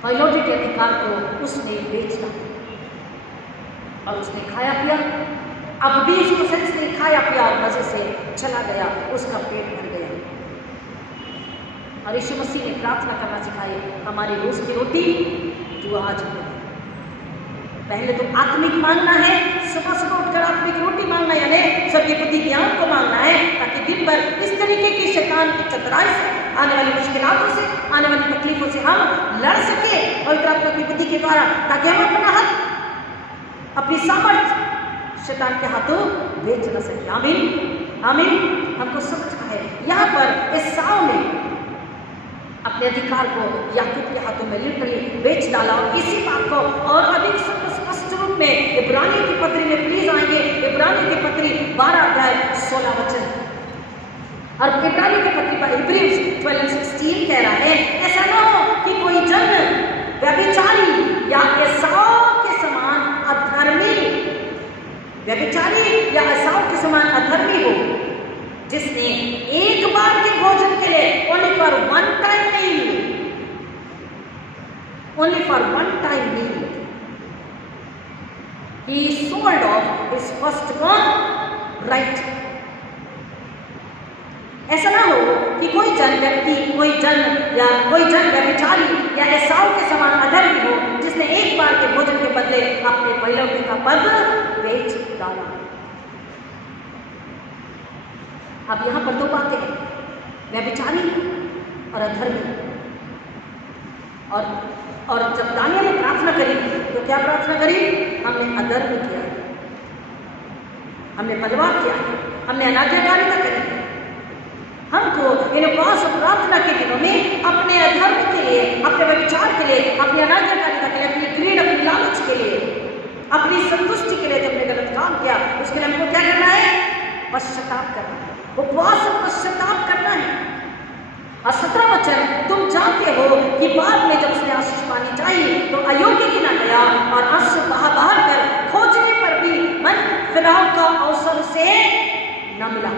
पैलौठे के अधिकार को उसने बेचा और उसने खाया पिया। अब भी उसको सेंस नहीं, खाया पिया और मजे से चला गया, उसका पेट भर गया। और यीशु मसीह ने प्रार्थना करना सिखाई, हमारी रोज की रोटी जो आज हमें। पहले तो आत्मिक मांगना है, सुबह सुबह उठकर आत्मिक रोटी मांगना, यानी सबकी बुद्धि ज्ञान को मांगना है, ताकि दिन भर इस तरीके की शैतान की चतुराई से, आने वाली मुश्किलों से, आने वाली तकलीफों से हम लड़ सके पवित्र आत्मा की बुद्धि के द्वारा, ताकि हम अपना हक, अपनी सामर्थ शैतान के हाथों बेच न सके। आमीन आमीन। हमको समझना है यहाँ पर एसाव ने अपने अधिकार को याकूब के हाथों में लिटरली बेच डाला। और इसी बात को और अधिक स्पष्ट रूप में इब्रानियों की पत्री में प्लीज आएंगे, इब्रानियों की पत्री 12 अध्याय 16 वचन। और इब्रानियों की पत्री पर हिब्रूज 12:16 कह रहा है, ऐसा न हो कि कोई जन व्यभिचारी या एसाव के समान अधर्मी, व्यभिचारी या एसाव के समान अधर्मी हो, जिसने एक बार के भोजन के लिए only for one time meal he sold off his firstborn right। ऐसा ना हो कि कोई जन व्यक्ति, कोई जन व्यभिचारी या एसाव के समान अधर्मी हो, जिसने एक बार के भोजन के बदले अपने पैलौठे का पद बेच डाला। अब यहाँ पर 2 बातें हैं, व्यभिचारी और अधर्मी। और जब दानियल ने प्रार्थना करी तो क्या प्रार्थना करी? हमने अधर्म किया, हमने बलवा किया, हमने अनाज्ञाकारिता करी। हमको इन उपवास और प्रार्थना के दिनों में अपने अधर्म के लिए, अपने व्यभिचार के लिए, अपनी अनाज्ञाकारिता के लिए, अपनी ग्रीड, अपनी लालच के लिए, अपनी संतुष्टि के लिए, जब हमने गलत काम किया उसके लिए हमको क्या करना है? पश्चाताप करना है, उपवास और पश्चाताप करना है। और 17 वचन, तुम जानते हो कि बाद में जब उसने आशीष पानी चाहिए तो अयोग्य गिना गया और आंसू बहा कर खोजने पर भी मन फिराव का अवसर से न मिला।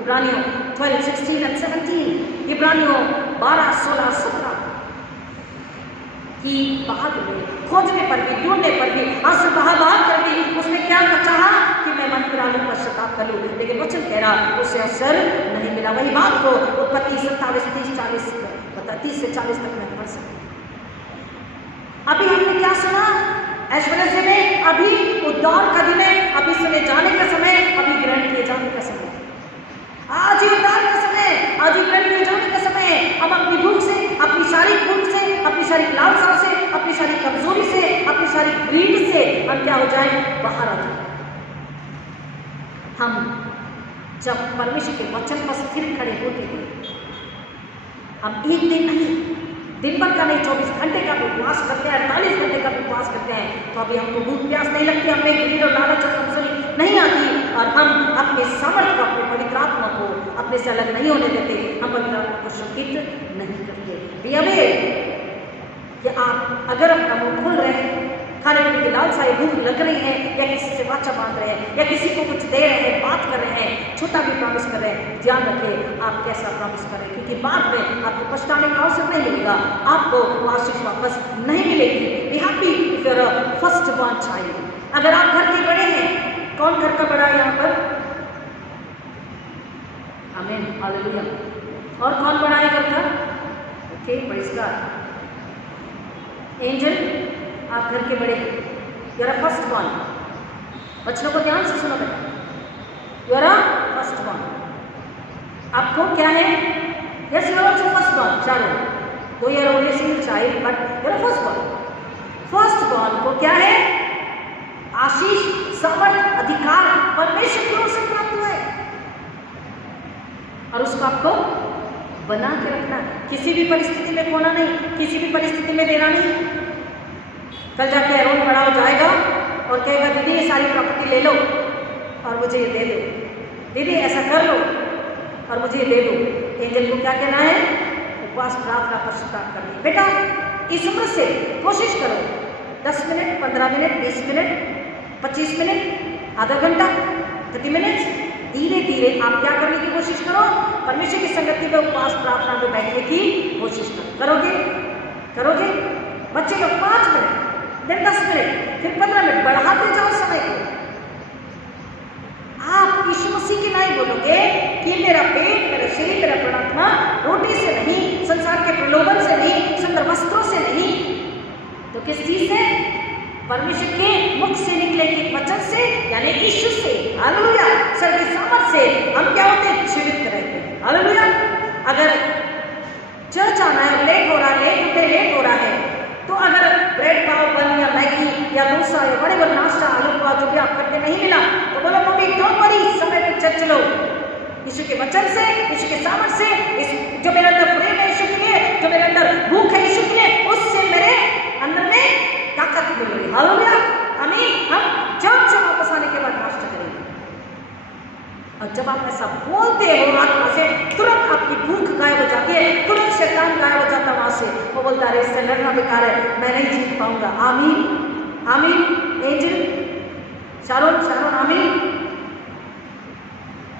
इब्रानियों 12:16 and 17, इब्रानियों 12, 16, 17 की बाद में खोजने पर भी, ढूंढने पर भी, आंसू बहा कर भी उसने क्या चाहा कि मैं मन फिराव का पश्चाताप कर लूं, लेकिन वचन कह रहा उसे अवसर नहीं मिला। वही बात को उत्पत्ति 27, 30, 40 30 से 40 तक में पढ़ सकते। अभी हमने क्या सुना? ऐश्वर्य से में अभी उद्धार का दिन है, अभी सुने जाने का समय, अभी ग्रहण किए जाने का समय, आज ही उद्धार का समय, आज ही ग्रहण किए जाने का समय। हम अपनी भूख से, अपनी शारीरिक भूख से, अपनी शारीरिक लालसा से, अपनी शारीरिक कमजोरी से, अपनी शारीरिक ग्रीड से हम क्या हो जाए? बाहर आ जाए। हम जब परमेश्वर के वचन पर स्थिर खड़े होते हैं, हम एक दिन नहीं, दिन भर का नहीं, 24 घंटे का भी उपवास करते हैं, 48 घंटे का भी उपवास करते हैं, तो अभी हमको भूख प्यास नहीं लगती, हमें ग्रीड और लालच और कमजोरी नहीं आती, और हम अपने सामर्थ्य को, अपने पवित्र आत्मा को अपने से अलग नहीं होने देते, हम पवित्र आत्मा को शोकित नहीं करते। बी अवेयर कि आप अगर अपना मुंह खोल रहे हैं, खाने पीने की लालसा, भूख लग रही है, या किसी से वाचा बांध रहे हैं, या किसी को कुछ दे रहे हैं, बात कर रहे हैं, छोटा भी प्रॉमिस कर रहे हैं, ध्यान रखें आप कैसा प्रॉमिस कर रहे हैं, क्योंकि बाद में आपको पछताने का अवसर नहीं मिलेगा, आपको आशीष वापस नहीं मिलेगी। Be happy if you are a first born child. अगर आप घर के बड़े हैं, कौन घर का बड़ा है यहाँ पर? आमीन, हालेलुया। और कौन बड़ा है घर का? Okay, praise God. एंजल, आप घर के बड़े, you are a first born. बच्चों को ध्यान से सुनो बेटा, you are a first born. आपको क्या है? Yes, you are also first born. चलो, तो you are only single child, but you are first born. First born को क्या है? आशीष, समर्थ, अधिकार परमेश्वर की ओर से प्राप्त हुआ है। और उसको आपको बना के रखना, किसी भी परिस्थिति में खोना नहीं, किसी भी परिस्थिति में देना नहीं। कल जाके एरोन बड़ा हो जाएगा और कहेगा दीदी ये सारी प्रॉपर्टी ले लो और मुझे ये दे दो, दीदी ऐसा कर लो और मुझे ये दे दो। एंजल को क्या कहना है? उपवास प्रार्थना पश्चाताप करनी। बेटा इस उम्र से कोशिश करो 10 मिनट, 15 मिनट, 20 मिनट, 25 मिनट, आधा घंटा, 30 मिनट, धीरे धीरे आप क्या करने की कोशिश करो? परमेश्वर की संगति में उपवास प्रार्थना में बैठने की कोशिश करो। करोगे? करोगे? बच्चे लोग 5 मिनट, फिर 10 मिनट, फिर 15 मिनट, बढ़ाते जाओ समय को। आप यीशु मसीह की नहीं बोलोगे कि मेरा पेट, मेरा शरीर, मेरा प्रार्थना रोटी से नहीं, संसार के प्रलोभन से नहीं, सुंदर वस्त्रों से नहीं, तो किस चीज से? परमेश्वर के मुख से निकले के वचन से, यानी यीशु से। हालेलुया। स्वर्ग की सामर्थ से हम क्या होते हैं? जीवित रहते हैं। हालेलुया। अगर चर्च आना है, लेट हो रहा है, लेट उठे, लेट हो रहा है, तो अगर ब्रेड पाव बन या मैगी या डोसा या बड़े बड़े नाश्ता आलू का जो भी आप करके नहीं मिला, तो बोलो मम्मी डोंट वरी, समय पे चर्च चलो। यीशु के वचन से, यीशु के सामर्थ से, इस जो मेरे अंदर प्रेम है यीशु के लिए, जो मेरे अंदर भूख है यीशु के लिए, उससे मेरे अंदर में ताकत मिल रही। हालेलुया। आमीन। हम चर्च से वापस आने के बाद नाश्ता करेंगे, और जब आप ऐसा बोलते हो आत्मा से, तुरंत आपकी भूख गायब हो जाती है, तुरंत शैतान गायब हो जाता है वहां से। वो बोलता है इससे लड़ना बेकार है, मैं नहीं जीत पाऊंगा। आमीन। आमीन। एंजल शारोन, शारोन, आमीन।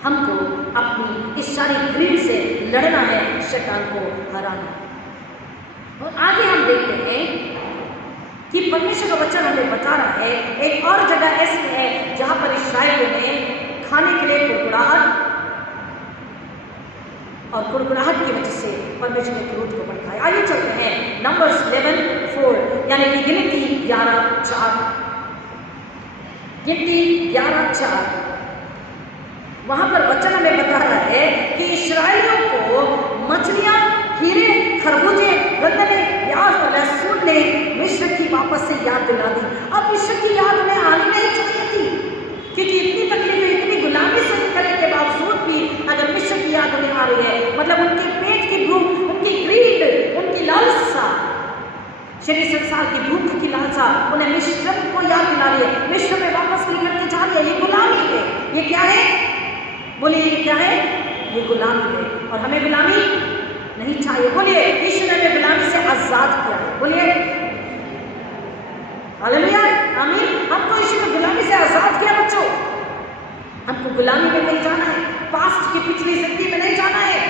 हमको अपनी इस सारी ग्रीड से लड़ना है, शैतान को हराना। और आगे हम देखते हैं कि परमेश्वर का वचन हमें बता रहा है, एक और जगह ऐसी है जहां पर इस्राएलियों ने खाने के लिए कुड़कुड़ाहट, और कुड़कुड़ाहट की वजह से परमेश्वर ने क्रोध को भड़काया। आइए चलते हैं नंबर्स 11:4, यानी कि गिनती 11:4। गिनती 11:4 वहां पर वचन हमें बता रहा है कि इस्राएलियों को मछलियां, खीरे, खरबूजे, गन्ने, प्याज और लहसुन ने मिस्र की वापस से याद दिला दी। अब मिस्र की याद उन्हें आनी नहीं चाहिए थी, क्योंकि इतनी तकलीफें, इतनी गुलामी से निकलने के बावजूद भी अगर मिस्र की याद उन्हें आ रही है, मतलब उनके पेट की भूख, उनकी ग्रीड, उनकी लालसा, शरीर संसार की भूख की लालसा उन्हें मिस्र को याद दिला रही है। मिस्र में वापस निकल के जा रही है। ये गुलामी है। ये क्या है? बोलिए ये क्या है? ये गुलामी है। और हमें गुलामी नहीं चाहिए। बोलिए यीशु ने हमें गुलामी से आजाद किया है। बोलिए हालेलुया। आमीन। हमको यीशु ने गुलामी से आजाद किया बच्चों। हमको गुलामी में नहीं जाना है, पास्ट की पिछली जिंदगी में नहीं जाना है,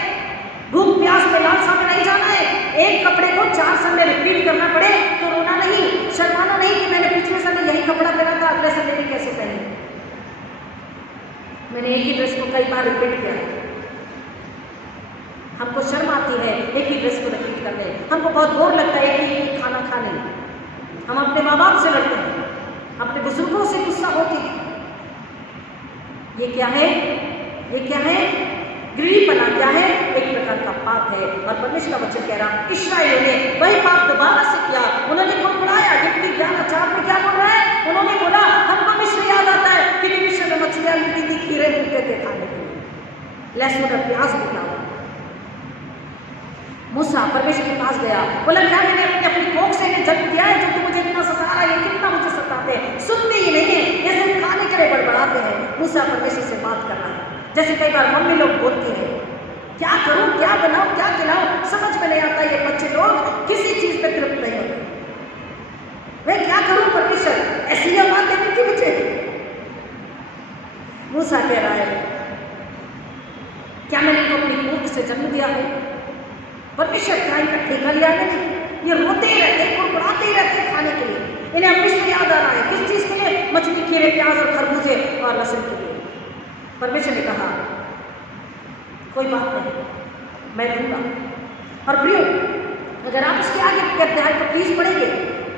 भूख प्यास में, लालसा में नहीं जाना है। एक कपड़े को 4 संडे रिपीट करना पड़े तो रोना नहीं, शर्माना नहीं कि मैंने पिछले संडे यही कपड़ा पहना था, अगले संडे में कैसे पहने। मैंने एक ही ड्रेस को कई बार रिपीट किया है। हमको शर्म आती है एक ही ड्रेस को रिपीट करने, हमको बहुत बोर लगता है एक ही खाना खाने। हम अपने माँ बाप से लड़ते हैं, अपने बुजुर्गों से गुस्सा होती है। ये क्या है? ये क्या है? गृहपना क्या है? एक प्रकार का पाप है। और परमेश्वर का वचन कह रहा, इस्राएलियों ने वही पाप दोबारा से किया। उन्होंने कुड़कुड़ाया। गिनती 11:4 में क्या बोल रहा है? उन्होंने बोला हमको मिस्र याद आता है, क्योंकि मिस्र में मछलियां मिलती थी, खीरे मिलते थे खाने के लिए, लहसुन और प्याज मिलता हुआ। मूसा परमेश्वर के पास गया, बोला क्या मैंने अपनी कोख से जन्म दिया है जो तू मुझे इतना सता रहा है? कितना मुझे सताते हैं, सुनते ही नहीं है, ये सिर्फ खाने के लिए बड़बड़ाते हैं। मूसा परमेश्वर से बात कर रहा है, जैसे कई बार मम्मी लोग बोलती है, क्या करूं, क्या बनाऊं, क्या खिलाऊं, समझ में नहीं आता। ये बच्चे लोग किसी चीज पे तृप्त नहीं होते। मैं क्या करूं परमेश्वर, ऐसी बात देनी थी मुझे। मूसा कह रहा है, क्या मैंने इनको अपनी कोख से जन्म दिया है? परमेश्वर क्या इनका ठेका लिया नहीं? ये रोते ही रहते, कुड़कुड़ाते ही रहते खाने के लिए। इन्हें हमेशा याद आ रहा है किस चीज के लिए? मछली, खीरे, प्याज और खरबूजे और लहसुन के लिए। परमेश्वर ने कहा कोई बात नहीं, मैं दूंगा। और प्रियो, अगर आप उसके आगे के अध्याय को प्लीज पढ़ेंगे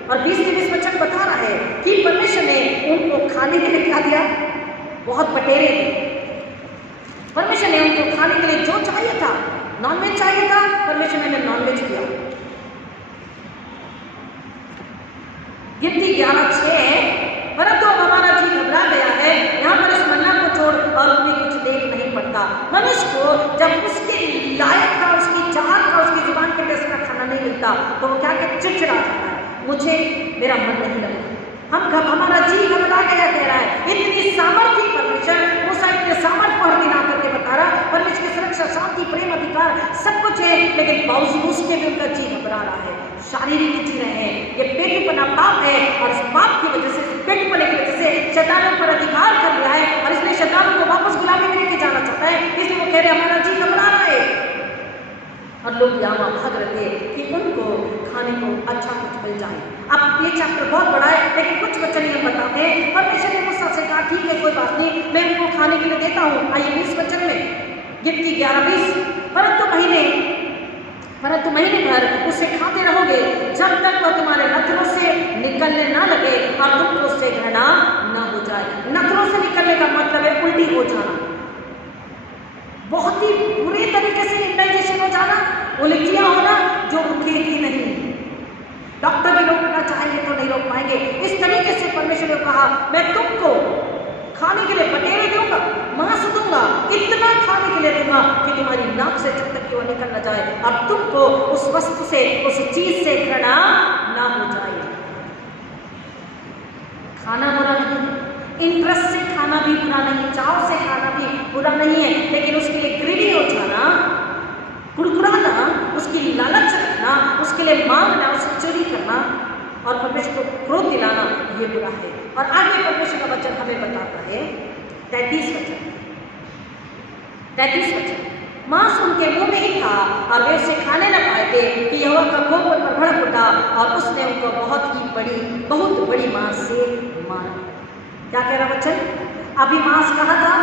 और 20-23 वचन बता रहा है कि परमेश्वर ने उनको खाने के लिए क्या दिया? बहुत बटेरे थे। परमेश्वर ने उनको खाने के लिए जो चाहिए था, नॉनवेज चाहिए था, परमेश्वर ने नॉनवेज दिया। गिनती 11:6 परंतु अब हमारा जी घबरा गया है, यहाँ पर इस मन्ना को छोड़ और भी कुछ देख नहीं पड़ता। था। मनुष्य को जब उसके लायक का, उसकी चाहत का, उसकी जुबान के टेस्ट का खाना नहीं मिलता तो वो क्या कहता है, चिड़चिड़ा जाता है, मुझे मेरा मन नहीं लगता, हमारा जी घबरा गया, कह रहा है। इतनी सामर्थ्य परमेश्वर, मूसा इतने सामर्थ्य को हर दिन आकर के बता रहा, परमेश्वर की सुरक्षा, शांति, प्रेम, अधिकार सब कुछ है, लेकिन बावजूद उसके भी उनका जी घबरा रहा है, शारीरिक जी रहे हैं। ये पेटूपना पाप है और इस पाप की वजह से, पेटूपने की वजह से शैतान पर अधिकार कर लिया है और इसलिए शैतान को वापस गुलामी में लेके जाना चाहता है। इसलिए वो कह रहे हमारा जी घबरा रहा है और लोग यहाँ भाग रहे थे कि उनको खाने को अच्छा कुछ मिल जाए। अब ये चैप्टर बहुत बड़ा है, लेकिन कुछ वचन हम बताते हैं। परमेश्वर ने मूसा से कहा ठीक है, कोई बात नहीं, मैं उनको खाने के लिए देता हूँ। आइए 20 वचन में, गिनती 11-20, परंतु महीने भर उसे खाते रहोगे जब तक वह तुम्हारे नथनों से निकलने ना लगे और तुमको उससे घृणा ना हो जाए। नथनों से निकलने का मतलब है उल्टी हो जाना, बहुत ही बुरे तरीके से इंडाइजेशन हो जाना, उल्टियां होना जो रुकेगी नहीं। डॉक्टर भी रोकना चाहेंगे तो नहीं रोक पाएंगे। इस तरीके से परमेश्वर ने कहा मैं तुमको खाने के लिए बटेरे दूंगा, मांस दूंगा, इतना खाने के लिए दूंगा कि तुम्हारी नाक से जब तक कि वो निकल न जाए और तुमको उस वस्तु से, उस चीज से घृणा ना हो जाए। खाना बुरा नहीं, इंटरेस्ट से खाना भी बुरा नहीं, चाव से खाना भी बुरा नहीं है, लेकिन उसके लिए ग्रीडी हो जाना, कुड़कुड़ाना, उसकी लालच रखना, उसके लिए मांगना, उसे चोरी करना और परमेश्वर को क्रोध दिलाना, ये बुरा है। और आगे परमेश्वर का वचन हमें बताता है 33 वचन, मांस उनके मुंह में ही था और वे उसे खाने न पाए थे कि यहोवा का कोप उन पर भड़क उठा और उसने उनको बहुत बड़ी मांस से मारा। क्या कह रहा वचन? अभी मांस कहा था,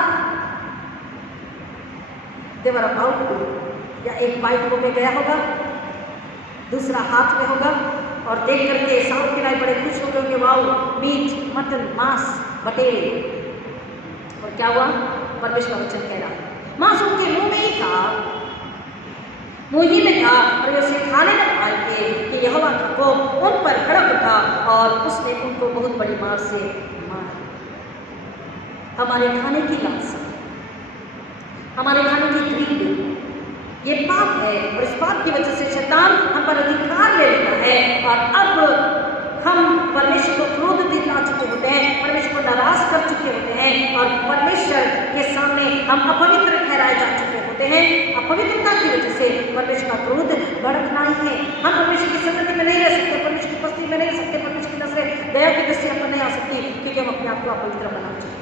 देवर अबाउट टू, या एक बाइट में गया होगा, दूसरा हाथ में होगा और देख करके साउथ के बड़े खुश हो गए, वाओ मीट, मटन, मांस, बटेरे। और क्या हुआ? परमेश्वर वचन कह रहा मांस उनके मुंह में ही था, मुंह ही में था और उसे खाने न पाए थे कि यहोवा का कोप उन पर भड़क उठा और उसने उनको बहुत बड़ी मार से मारा। हमारे खाने की लालसा, हमारे खाने की ग्रीड, ये पाप है और इस पाप की वजह से शैतान हम पर अधिकार ले लेता है और अब हम परमेश्वर को क्रोध दिला चुके होते हैं, परमेश्वर को नाराज कर चुके होते हैं और परमेश्वर के सामने हम अपवित्र ठहराए जा चुके होते हैं। अपवित्रता की वजह से परमेश्वर का क्रोध भड़कना ही है। हम परमेश्वर की संगति में नहीं रह सकते, परमेश्वर की उपस्थिति में नहीं रह सकते, परमेश्वर की नजरें दया की दृष्टि हम पर नहीं आ सकती क्योंकि हम अपने आप को अपवित्र बना चुके हैं।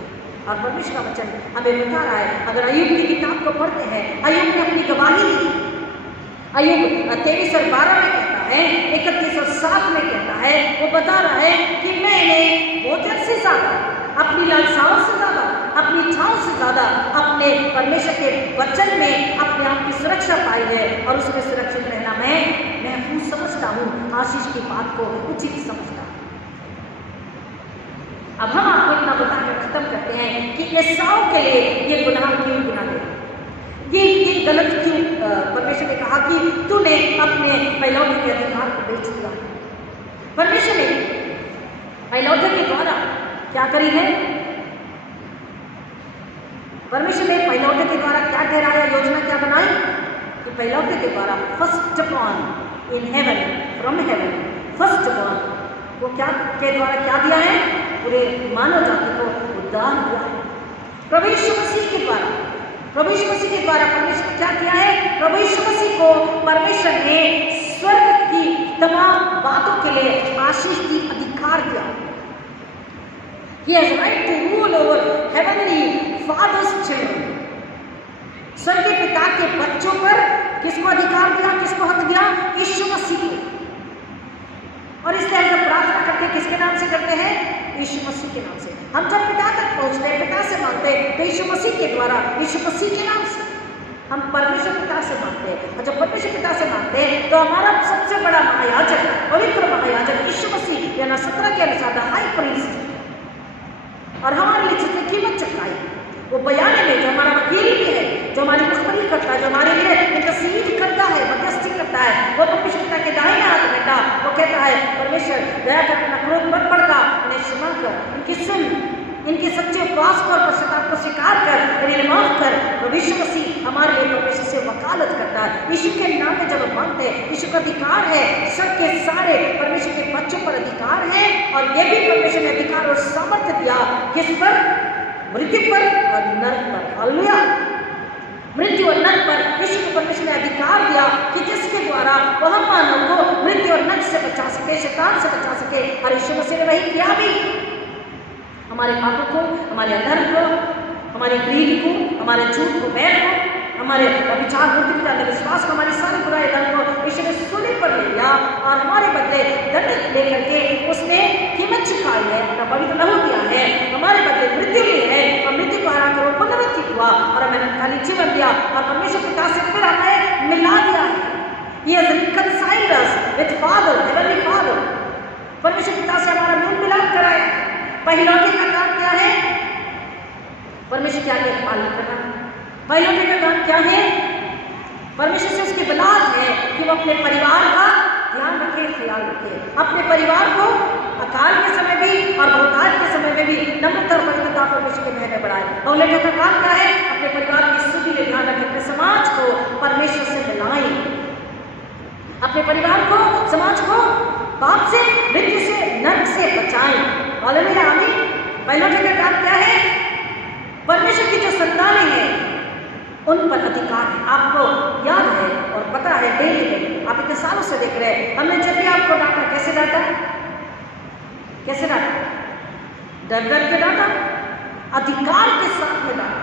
और परमेश्वर का वचन हमें बता रहा है, अगर अय्यूब की किताब को पढ़ते हैं, अय्यूब ने अपनी गवाही दी। अय्यूब 23 और 12 में कहता है, 31 और 7 में कहता है, वो बता रहा है कि मैंने भोजन से ज्यादा, अपनी लालसाओं से ज्यादा, अपनी इच्छाओं से ज्यादा अपने परमेश्वर के वचन में अपने आप की सुरक्षा पाई है और उसमें सुरक्षित रहना मैं महफूज समझता हूँ, आशीष की बात को उचित समझता हूँ। अब हम आपको इतना बताकर खत्म करते हैं कि एसाव के लिए ये गुनाह क्यों गिना गया, ये गलत क्यों परमेश्वर ने कहा कि तूने अपने पहलौठे के अधिकार को बेच दिया। परमेश्वर ने पहलौठे के द्वारा क्या करी है? परमेश्वर ने पहलौठे के द्वारा क्या ठहराया, योजना क्या बनाई कि पहलौठे के द्वारा first born in heaven, from heaven, first born वो क्या के द्वारा क्या दिया है? पूरे मानव जाति को उद्धार दिया है। प्रभु यीशु मसीह के द्वारा, प्रभु यीशु मसीह के द्वारा परमेश्वर क्या किया है? प्रभु यीशु मसीह को परमेश्वर ने स्वर्ग की तमाम बातों के लिए आशीष की अधिकार दिया। He has right to rule over heavenly Father's children. स्वर्गीय पिता के बच्चों पर किसको अधिकार दिया, किसको हक दिया? यीशु मसीह को। और इसलिए हम जब प्रार्थना करते हैं किसके नाम से करते हैं? यीशु मसीह के नाम से। हम जब पिता तक पहुंचते हैं, पिता से मांगते हैं तो यीशु मसीह के द्वारा, यीशु मसीह के नाम से हम परमेश्वर पिता से मांगते हैं। और जब परमेश्वर पिता से मांगते हैं तो हमारा सबसे बड़ा महायाजक, पवित्र महायाजक यीशु मसीह, यानी 17 के अनुसार द हाई प्रीस्ट, और हमारे लिए जितनी कीमत चुकाई, वो बयाने में जो हमारा वकील भी है, जो हमारी मुखबरी करता है, जो हमारे लिए इंटरसीड करता है, मध्यस्थी करता है, वो परमेश्वर पिता के दाहिने हाथ बैठा, वो कहता है परमेश्वर दया कर, अपना क्रोध मत भड़का, उन्हें क्षमा कर, उनकी सुन, इनके सच्चे उपवास को और पश्चाताप को स्वीकार कर इन्हें माफ कर। प्रभु यीशु मसीह हमारे लिए परमेश्वर से वकालत करता है। यीशु के नाम में जब हम मांगते हैं, यीशु का अधिकार है, सबके सारे परमेश्वर के बच्चों पर अधिकार है। और ये भी परमेश्वर ने अधिकार और सामर्थ्य दिया किस पर? मृत्यु पर और नरक पर। हालेलुया। मृत्यु और नरक पर यीशु को परमेश्वर ने अधिकार दिया कि जिसके द्वारा वह मानव को मृत्यु और नरक से बचा सके, शैतान से बचा सके। और यीशु मसीह ने वही किया भी। हमारे पापों को, हमारे अधर्म को, हमारे ग्रीड को, हमारे झूठ को, बैर को, हमारे विचार बुद्धि का विश्वास को, हमारी सारी बुराई दंड को यीशु ने सूली पर ले लिया और हमारे बदले दंड लेकर के उसने कीमत चुकाई है, अपना पवित्र लहू दिया है, हमारे बदले मृत्यु ली है और मृत्यु को हरा कर वो पुनरुत्थित हुआ और हमें खाली जीवन दिया और परमेश्वर पिता से फिर हमें मिला दिया है। He has reconciled us with Father, Heavenly Father। परमेश्वर पिता से हमारा मेल मिलाप कराया। पहिलौठे का काम क्या है? परमेश्वर की आज्ञा का पालन करना। पहिलौठे का काम क्या है? परमेश्वर से उसकी बिलात है कि वो अपने परिवार का ध्यान रखे, ख्याल रखे, अपने परिवार को अकाल के समय भी और बहुतायत के समय में भी नम्रता और पवित्रता परमेश्वर के महल में बढ़ाए। बहुलेखा का काम क्या है? अपने परिवार की स्तुति में ध्यान रखे, अपने समाज को परमेश्वर से मिलाएं, अपने परिवार को, समाज को पाप से, मृत्यु से, नरक से बचाएं। हालेलुया, आमीन। पहिलौठे का काम क्या है? परमेश्वर की जो संतानें हैं उन पर अधिकार है। आपको याद है और पता है, डेली में आप इतने सालों से देख रहे हैं, हमने जब भी आपको डांटा, कैसे डांटा? कैसे डांटा? डर डर के डांटा, अधिकार के साथ में डांटा।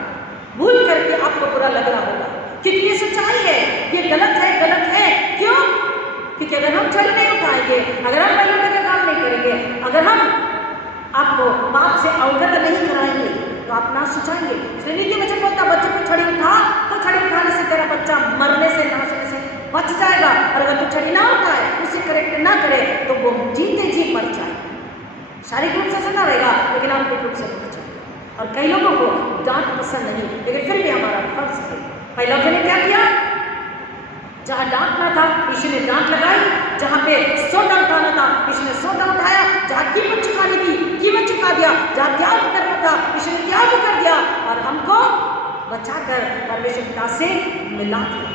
भूल करके आपको बुरा लग रहा होगा क्योंकि ये सच्चाई है, ये गलत है, गलत है। क्यों? क्योंकि अगर हम चल नहीं उठाएंगे, अगर हम पहले का काम नहीं करेंगे, अगर हम आपको पाप से अवगत नहीं कराएंगे तो आप ना सोचाएंगे। इसलिए नीति वचन बोलता, बच्चे को छड़ी उठा तो छड़ी उठाने से तेरा बच्चा मरने से, नाशने से बच जाएगा। और अगर तू छड़ी ना उठाए, उसे करेक्ट ना करे तो वो जीते जी मर जाए। शारीरिक रूप से सदा रहेगा लेकिन आत्मिक रूप से मर जाएगा। और कई लोगों को डांट पसंद नहीं, लेकिन फिर भी हमारा फर्ज है। पहिलौठे ने क्या किया? जहाँ डांटना था यीशु ने डांट लगाई, जहाँ पे सोटा उठाना था यीशु ने सोटा उठाया, जहाँ कीमत चुकानी थी कीमत चुका दिया, जहाँ त्याग करना था यीशु ने त्याग कर दिया और हमको बचाकर परमेश्वर पिता से मिला दिया।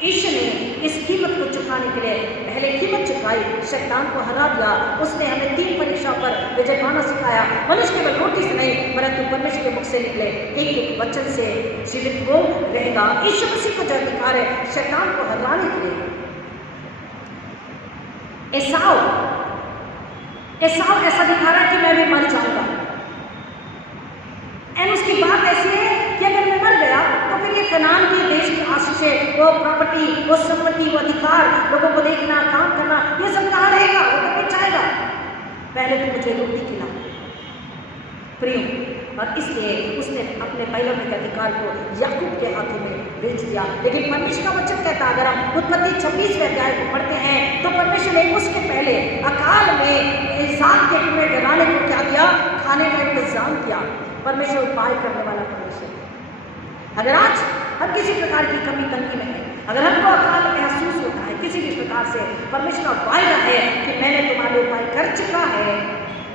यीशु ने इस कीमत को चुकाने के लिए पहले कीमत चुकाई, शैतान को हरा दिया। उसने हमें 3 परीक्षाओं पर विजय पाना सिखाया। मनुष्य केवल रोटी से नहीं परंतु परमेश्वर के मुख से निकले एक एक वचन से जीवित वो रहेगा। यीशु मसीह को जो अधिकार है शैतान को हराने के लिए। एसाव ऐसा दिखा रहा है कि मैं भी मर जाऊंगा, एंड उसकी बात ऐसी है कि अगर मैं मर गया तो फिर ये कनान के देश की आशीषें, वो प्रॉपर्टी, वो संपत्ति, वो अधिकार, लोगों को देखना, काम करना, ये सब कहाँ रहेगा? वो तो मिट जाएगा। पहले तो मुझे रोटी खिला प्रिय। और इसलिए उसने अपने पहिलौठे के अधिकार को याकूब के हाथों में बेच दिया। लेकिन परमेश्वर का वचन कहता है, अगर हम उत्पत्ति 26वें अध्याय को पढ़ते हैं तो परमेश्वर ने उसके पहले अकाल में इसहाक के टुकड़े डराने को क्या किया? खाने का इंतजाम किया। परमेश्वर उपाय करने वाला परमेश्वर। अगर आज हम किसी प्रकार की कमी तंगी में है, अगर हमको अकाल महसूस होता है किसी भी प्रकार से, परमेश्वर का वायदा है कि मैंने तुम्हारे उपाय कर चुका है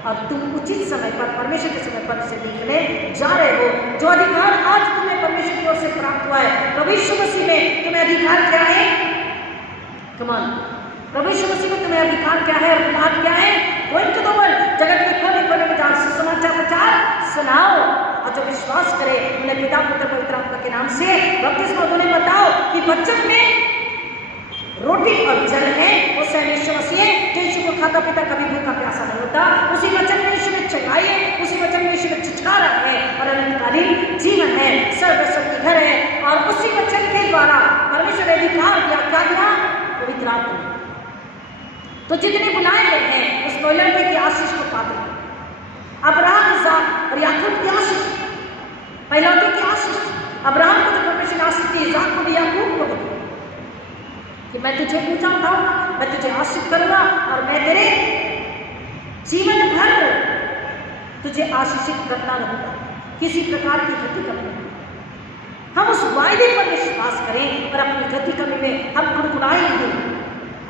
और तुम उचित समय पर, परमेश्वर के समय पर से निकले जा रहे हो। जो अधिकार आज तुम्हें परमेश्वर की ओर से प्राप्त हुआ है, प्रभु यीशु मसीह में तुम्हें अधिकार क्या है? कमान, प्रभु यीशु मसीह में तुम्हें अधिकार क्या है और अधिकार क्या है? वो इनके दो जगत के कोने कोने में जाकर समाचार प्रचार सुनाओ और जो विश्वास करे उन्हें पिता पुत्र पवित्र आत्मा के नाम से बपतिस्मा दो। उन्हें बताओ कि वचन में रोटी और जल है, वो स्वयं यीशु मसीह है। जो यीशु को खाता पीता कभी भूखा प्यासा नहीं होता। उसी वचन में यीशु ने चंगाई है, उसी वचन में यीशु ने छुटकारा है और अनंतकालीन जीवन है, सर्वस्व के घर है। और उसी वचन के द्वारा परमेश्वर ने अधिकार दिया, क्या दिया? पवित्र आत्मा। तो जितने बुलाए गए हैं उस पहिलौठे की आशीष को पाते हैं। अब्राहम, इसहाक और याकूब की आशीष, पहिलौठे की आशीष। अब्राहम को तो परमेश्वर ने आशीष दी, इसहाक को भी, याकूब को भी, कि मैं तुझे ऊंचा उठाऊंगा, मैं तुझे आशीष करूंगा और मैं तेरे जीवन भर तुझे आशीषित करता रहूंगा, किसी प्रकार की गति कमी नहीं। हम उस वायदे पर विश्वास करें और अपनी गति कमी में हम कुड़कुड़ाए नहीं।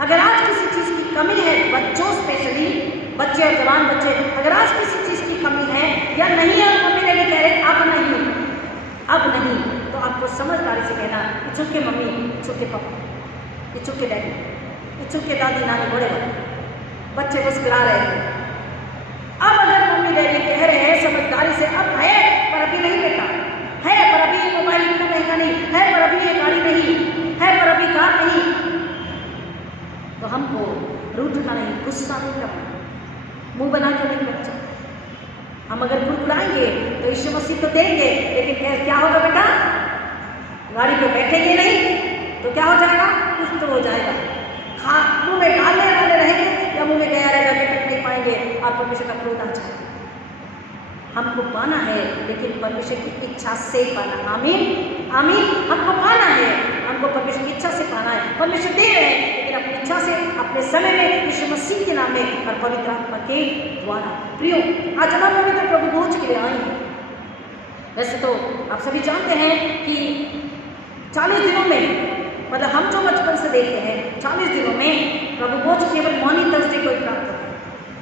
अगर आज किसी चीज़ की कमी है, बच्चों स्पेशली, बच्चे और जवान बच्चे, अगर आज किसी चीज़ की कमी है या नहीं है, मम्मी डैडी कह रहे अब नहीं, तो आपको समझदारी से कहना it's okay mummy, it's okay papa, it's okay daddy, it's okay दादी नानी, बड़े बच्चे मुस्कुरा रहे हैं। अब अगर मम्मी डैडी कह रहे हैं समझदारी से अब है पर अभी नहीं बेटा, है पर अभी मोबाइल इतना महंगा नहीं है, पर अभी ये गाड़ी नहीं है, पर अभी कार नहीं, तो हमको रूठना नहीं, गुस्सा नहीं करना, मुंह बना के नहीं बच्चा। हम अगर कुड़कुड़ाएंगे तो यीशु मसीह तो देंगे, लेकिन क्या होगा बेटा, गाड़ी पे बैठेंगे नहीं तो क्या हो जाएगा, कुछ तो हो जाएगा। हाँ, मुंह में डालने वाले रहेंगे या मुंह में गया रहेगा, बैठ नहीं पाएंगे, आप परमेश्वर का क्रोध आ जाएगा। हमको पाना है लेकिन परमेश्वर की इच्छा से पाना। आमीन आमीन। हमको पाना है, हमको परमेश्वर की इच्छा से पाना है। परमेश्वर दे रहे हैं लेकिन अपनी इच्छा से, अपने समय में, यीशु मसीह के नाम में और पवित्र आत्मा के द्वारा। प्रियो, आज हम पवित्र प्रभु भोज के लिए आए हैं। वैसे तो आप सभी जानते हैं कि 40 दिनों में, मतलब हम जो बचपन से देखे हैं 40 दिनों में प्रभु भोज केवल मॉर्निंग थर्सडे को प्राप्त होता है,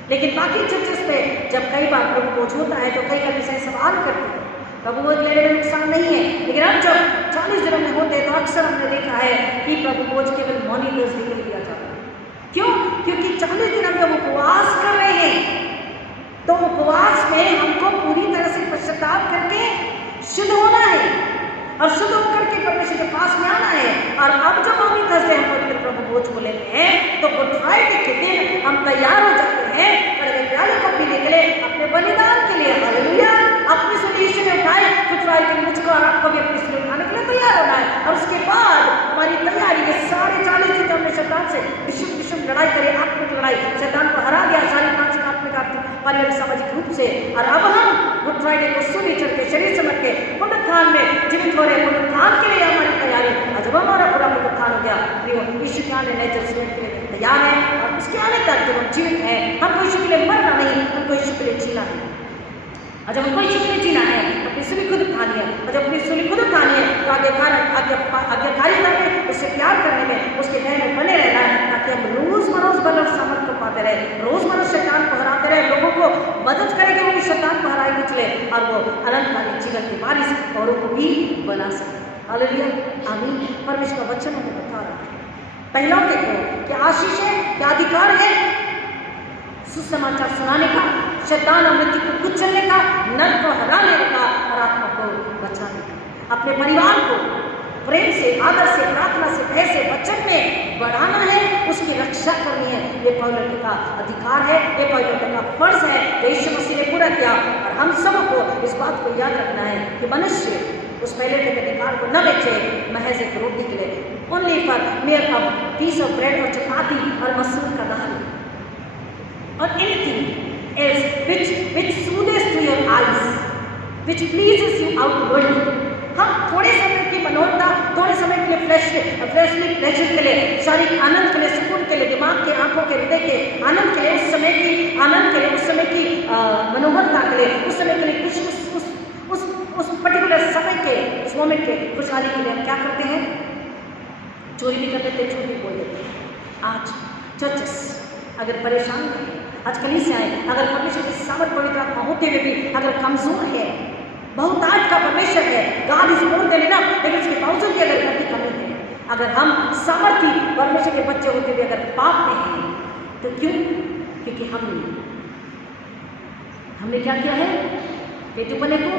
लेकिन बाकी चर्चेस पे जब कई बार प्रभु भोज होता है तो कई कभी से सवाल करते हैं प्रभु भोज लेने में नुकसान नहीं है, लेकिन अब जब 40 दिनों में होते हैं तो अक्सर हमने देखा है कि प्रभु भोज केवल मॉर्निंग थर्सडे को दिया जाता है। क्यों? क्योंकि 40 दिन हम जब उपवास कर रहे हैं तो उपवास में हमको पूरी तरह से पश्चाताप करके शुद्ध होना है और शुद्ध होकर के परमेश्वर के पास में आना है। और अब जब मॉर्निंग थर्सडे हम पवित्र प्रभु भोज को लेते हैं तो गुड फ्राइडे के दिन हम तैयार हो जाते हैं बड़े प्यारे को पीने के लिए, अपने बलिदान के लिए। हालेलुया। अपनी सुनी यीशु ने उठाए, गुड फ्राइडे के मुझको और आपको भी अपनी सुनी उठाने के लिए तैयार होना है। और उसके बाद हमारी तैयारी ये साढ़े 40 दिन हमने शैतान से विशुद्ध लड़ाई करी, आत्मिक लड़ाई, शैतान को हरा दिया सारी मानसिक आत्मिक पारिवारिक सामाजिक रूप से। और अब हम गुड फ्राइडे को सूली चढ़ के शरीर समझ के पुनरुत्थान में जीवित हो रहे, पुनरुत्थान के लिए हमारी तैयारी। और जब हमारा पूरा पुनरुत्थान हो गया, प्रियो, यीशु के आने नए जरूरत के लिए तैयार है। और उसके आने तक जब हम जीवित हैं, हमको यीशु के लिए मरना नहीं, हमको यीशु के लिए जीना है। और जब हमको यीशु के लिए जीना है, अपनी सूली खुद उठानी है। और जब अपनी सूली खुद उठानी है तो आज्ञाकारिता में, उससे प्यार करने में, उसके न्याय में बने रहना है, ताकि हम रोजमरोज बल और सामर्थ को पाते रहे, रोजमरोज शैतान को हराते रहे, लोगों को मदद करेंगे वो भी शैतान को हराए निकले और वो अलंकारिक जीवन के वारिस औरों को भी बना सके। हालेलुया आमीन। परमेश्वर का वचन हमें बता रहा है पहला को क्या आशीष है, क्या अधिकार है, सुसमाचार सुनाने का, शैतान और मृत्यु को कुचलने का, नर को हराने का और आत्मा को बचाने का। अपने परिवार को प्रेम से, आदर से, प्रार्थना से, भय से, वचन में बढ़ाना है, उसकी रक्षा करनी है। ये पौलुस का अधिकार है, ये पौलुस का फर्ज है, यीशु मसीह ने पूरा किया। और हम सबको इस बात को याद रखना है कि मनुष्य उस पहले के अधिकार को न बेचे महज एक रोटी के लिए, only for mayor of peace of bread और चपाती और मसूर का दाल और anything else which soothes to your eyes, which pleases you outwardly। हम थोड़े समय की मनोरथा, थोड़े समय के लिए फ्लैशली प्लेजर के लिए, शारीरिक आनंद के लिए, सुकून के लिए, दिमाग के, आंखों के, हृदय के आनंद के लिए, उस समय की आनंद के लिए, उस समय की मनोहरता के लिए, उस समय के लिए कुछ उस पर्टिकुलर समय के, उस मोमेंट के खुशहाली के लिए हम क्या करते हैं? चोरी भी कर लेते, झूठ भी बोल देते हैं। आज चर्चेस अगर परेशान है, आज कलीसियाएं अगर परमेश्वर की सामर्थ पवित्र आत्मा होते हुए भी अगर कमजोर है, बहुत आज का परमेश्वर है, God is more than enough, लेकिन उसके बावजूद भी अगर घटी कमी है, अगर हम सामर्थी परमेश्वर के बच्चे होते हुए अगर पाप में हैं, तो क्यों? क्योंकि हमने क्या किया है? पेटूपने को,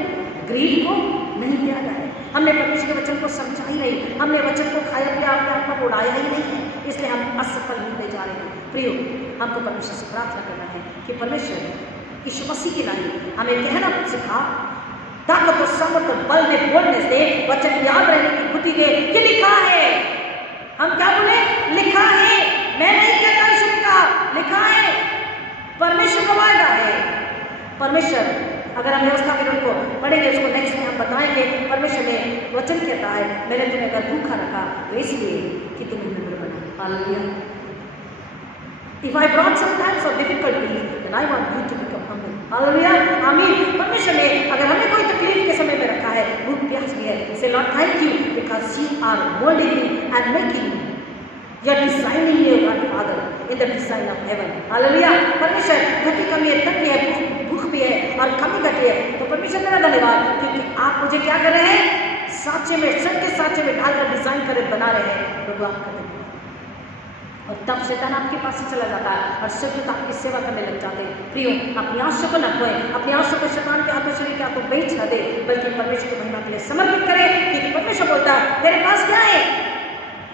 ग्रीड को नहीं त्यागा है। हमने परमेश्वर के वचन को समझा ही नहीं, हमने वचन को खाया पिया, अपने आत्मा को उड़ाया ही नहीं है, इसलिए हम असफल होते जा रहे हैं। प्रियो, हमको परमेश्वर से प्रार्थना करना है कि परमेश्वर यीशु मसीह के नाम हमें कहना सिखा, ताकत और सामर्थ और बल दे, बोलनेस दे, वचन याद रहने की बुद्धि दे कि लिखा है। हम क्या बोले? लिखा है। मैं नहीं कहता यीशु ने कहा, लिखा है। परमेश्वर का वायदा है। परमेश्वर अगर हम व्यवस्था के को पढ़ेंगे, उसको नेक्स्ट में हम बताएंगे, परमेश्वर ने वचन कहता है, मैंने तुम्हें अगर भूखा रखा तो इसलिए कि तुम्हें नम्र बना। Hallelujah. If I brought some times of difficulties, then I want you to become humble. Hallelujah आमीन। परमेश्वर ने अगर हमें कोई तकलीफ के समय में रखा है, भूख प्यास भी है, say Lord thank you because you are molding me and making me. You are designing me, God Father, in the design of heaven. Hallelujah. परमेश्वर थकी कमी है, तक है, भूख भी है और कमी घटी है, तो परमेश्वर मेरा धन्यवाद, क्योंकि आप मुझे क्या कर रहे हैं, सांचे में, सन के सांचे में डालकर डिजाइन कर बना रहे हैं। प्रभु आपका धन्यवाद। और तब शैतान आपके पास से चला जाता है और सिर्फ आपकी सेवा करने लग जाते हैं। प्रियो, अपनी आंसू को न खोए, अपनी आंसू को शैतान के हाथों शरीर के हाथों बेच न दे, बल्कि परमेश्वर की महिमा के लिए समर्पित करे। क्योंकि परमेश्वर बोलता है, तेरे पास क्या है,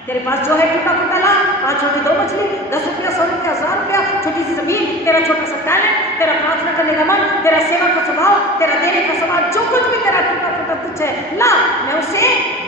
तेरे पास जो है टूटा फूटा ला, 5 छोटी 2 मछली, 10 रुपया, 100 रुपया, 1000 रुपया, छोटी सी जमीन, तेरा छोटा सा टैलेंट, तेरा प्रार्थना करने का मन, तेरा सेवा का स्वभाव, तेरा देने का स्वभाव, जो कुछ भी तेरा टूटा फूटा तुच्छ है, ला, मैं उसे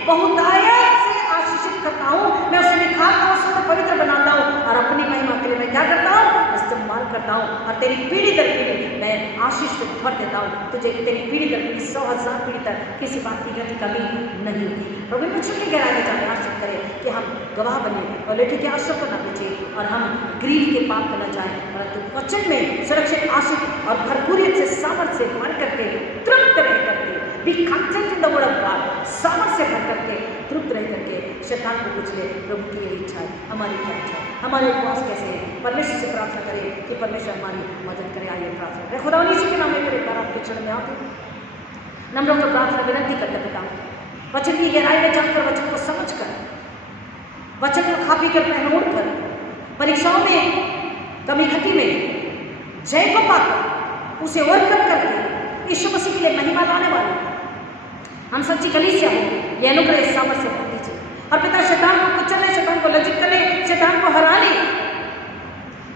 बहुतायत से आशीषित करता हूँ, मैं उसे निखारता हूँ, उसको पवित्र बनाता हूँ और अपनी महिमा के लिए मैं क्या करता हूँ, इस्तेमाल करता हूँ। और तेरी पीढ़ी दर पीढ़ी मैं आशीष से भर देता हूँ, तुझे तेरी पीढ़ी दर पीढ़ी 100,000 पीढ़ी तक किसी बात की कमी नहीं होगी। प्रभु मुझे की गहराई में जाने आशीष करें कि हम गवाह बने और लेटे के आश्रम को न पीछे और हम ग्रीव के पाप में न जाए, परंतु वचन में सुरक्षित, आशीष और भरपूरियत से, सामर्थ से भर करके, तृप्त रह करके, B content in the word of God, सामर्थ से भर करके, तृप्त रह करके शैतान को कुछ ले। प्रभु की यही इच्छा है, हमारी क्या इच्छा है, हमारे उपवास कैसे है, परमेश्वर से प्रार्थना करें कि परमेश्वर हमारी मदद करे। आइए प्रार्थना करें। खुदा उन्हीं के नाम में एक बार आपके चरण में आते नम्रों को प्रार्थना विनती करते पिता, वचन की गहराई में जानकर, वचन को समझकर, वचन को खा पी कर पहनोड़ कर, परीक्षाओं में, कमी घटी में जय को पाकर, उसे ओवरकम करके यीशु मसीह के लिए महिमा लाने वाले हम सच्ची कलीसिया हो, ये अनुग्रह सामर्थ से भर दीजिए। और पिता शैतान को कुचलने, शैतान को लज्जित करने, शैतान को हराने,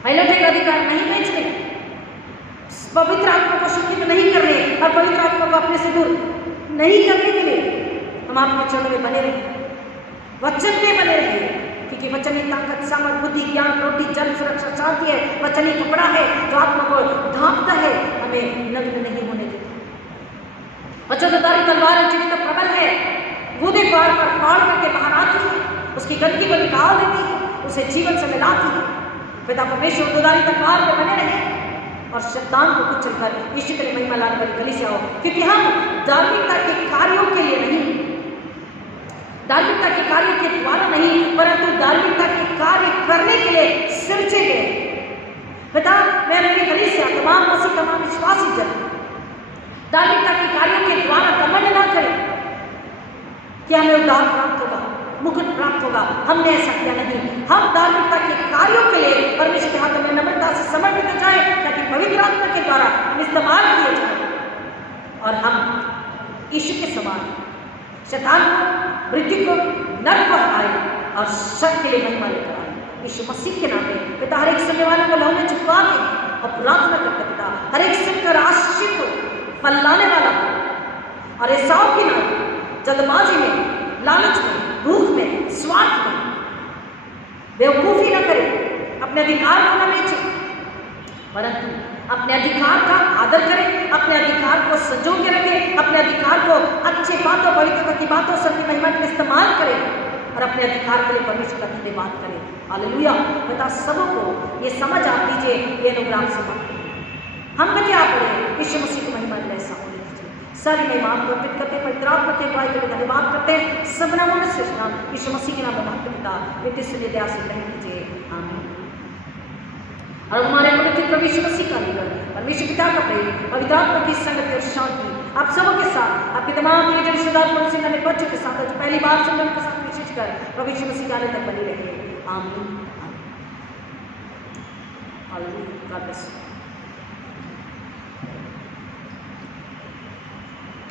पायलट का अधिकार नहीं बेचने, पवित्र आत्मा को शिक्षित नहीं करने और पवित्र आत्मा को अपने से दूर नहीं करने के लिए हम आपके चरणों में बने रहे, वचन में बने रहे। क्योंकि वचन ही ताकत, सामर्थ, बुद्धि, ज्ञान, रोटी, जल, सुरक्षा, शांति है। वचन ही कपड़ा है जो आत्मा को ढांकता है, हमें नग्न नहीं होने देता। वचनदारी तलवार है, जीवित प्रबल है, बूंदे पार पर फाड़ करके बाहर आती है, उसकी गंदगी को निकाल देती है, उसे जीवन से मिलाती है। पिता परमेश्वर दुधारी तलवार में बने रहे और शैतान को कुचल कर यीशु के लिए महिमा लाने वाली कलीसिया हो। क्योंकि हम धार्मिकता के कार्यों के लिए नहीं, धार्मिकता के कार्यों के द्वारा नहीं, परंतु धार्मिकता के कार्य करने के लिए सृजे गए। पिता, मैं मेरी कलीसिया, तमाम मसीह, तमाम विश्वासी जन धार्मिकता के कार्यों के द्वारा घमंड न करें कि हमें उद्धार प्राप्त होगा, मुकुट प्राप्त होगा। हमने ऐसा किया नहीं। हम धार्मिकता के कार्यों के लिए परमेश्वर के हाथों में नम्रता से समर्पित हो जाए, ताकि पवित्र आत्मा के द्वारा हम इस्तेमाल किए जाए और हम यीशु के समान शैतान को, मृत्यु को, नरक को हराए और सब के लिए महिमा लेकर आए। यीशु मसीह के नाम में पिता, हर एक सुनने वाले को लहू में छुपा के और प्रार्थना करते पिता, हर एक सुनकर आशीष को फल लाने वाला और एसाव की नाम जल्दबाजी में, लालच में, भूख में, स्वार्थ में बेवकूफी न करे, अपने अधिकार को न बेचे, परंतु अपने अधिकार का आदर करें, अपने अधिकार को संजो के रखें, अपने अधिकार को अच्छे बातों, पवित्रता की बातों, सबकी महिमा के इस्तेमाल करें और अपने अधिकार के लिए परमेश्वर का धन्यवाद करें। हालेलुया। पिता, सबको ये समझ आप दीजिए, ये अनुग्रह से हम क्या पढ़े, यीशु मसीह की महिमा में ऐसा होने दीजिए। सारी महिमा आपको अर्पित करते, पवित्र आत्मा के अगुवाई के लिए धन्यवाद करते हैं। सब नामों में श्रेष्ठ नाम यीशु मसीह के नाम में मांगते पिता, बेटे से दया से कह दीजिए आमीन। और हमारे पवित्र प्रभु यीशु मसीह का निकल, परमेश्वर पिता का प्रेम, पवित्र आत्मा की संगति और शांति आप सबों के साथ, आपके तमाम प्रियजन रिश्तेदार पड़ोसी अपने बच्चों के साथ, पहली बार सुनने के साथ विशेषकर प्रभु यीशु मसीह के आने तक बनी रहे। आमीन। हालेलुया। God bless you.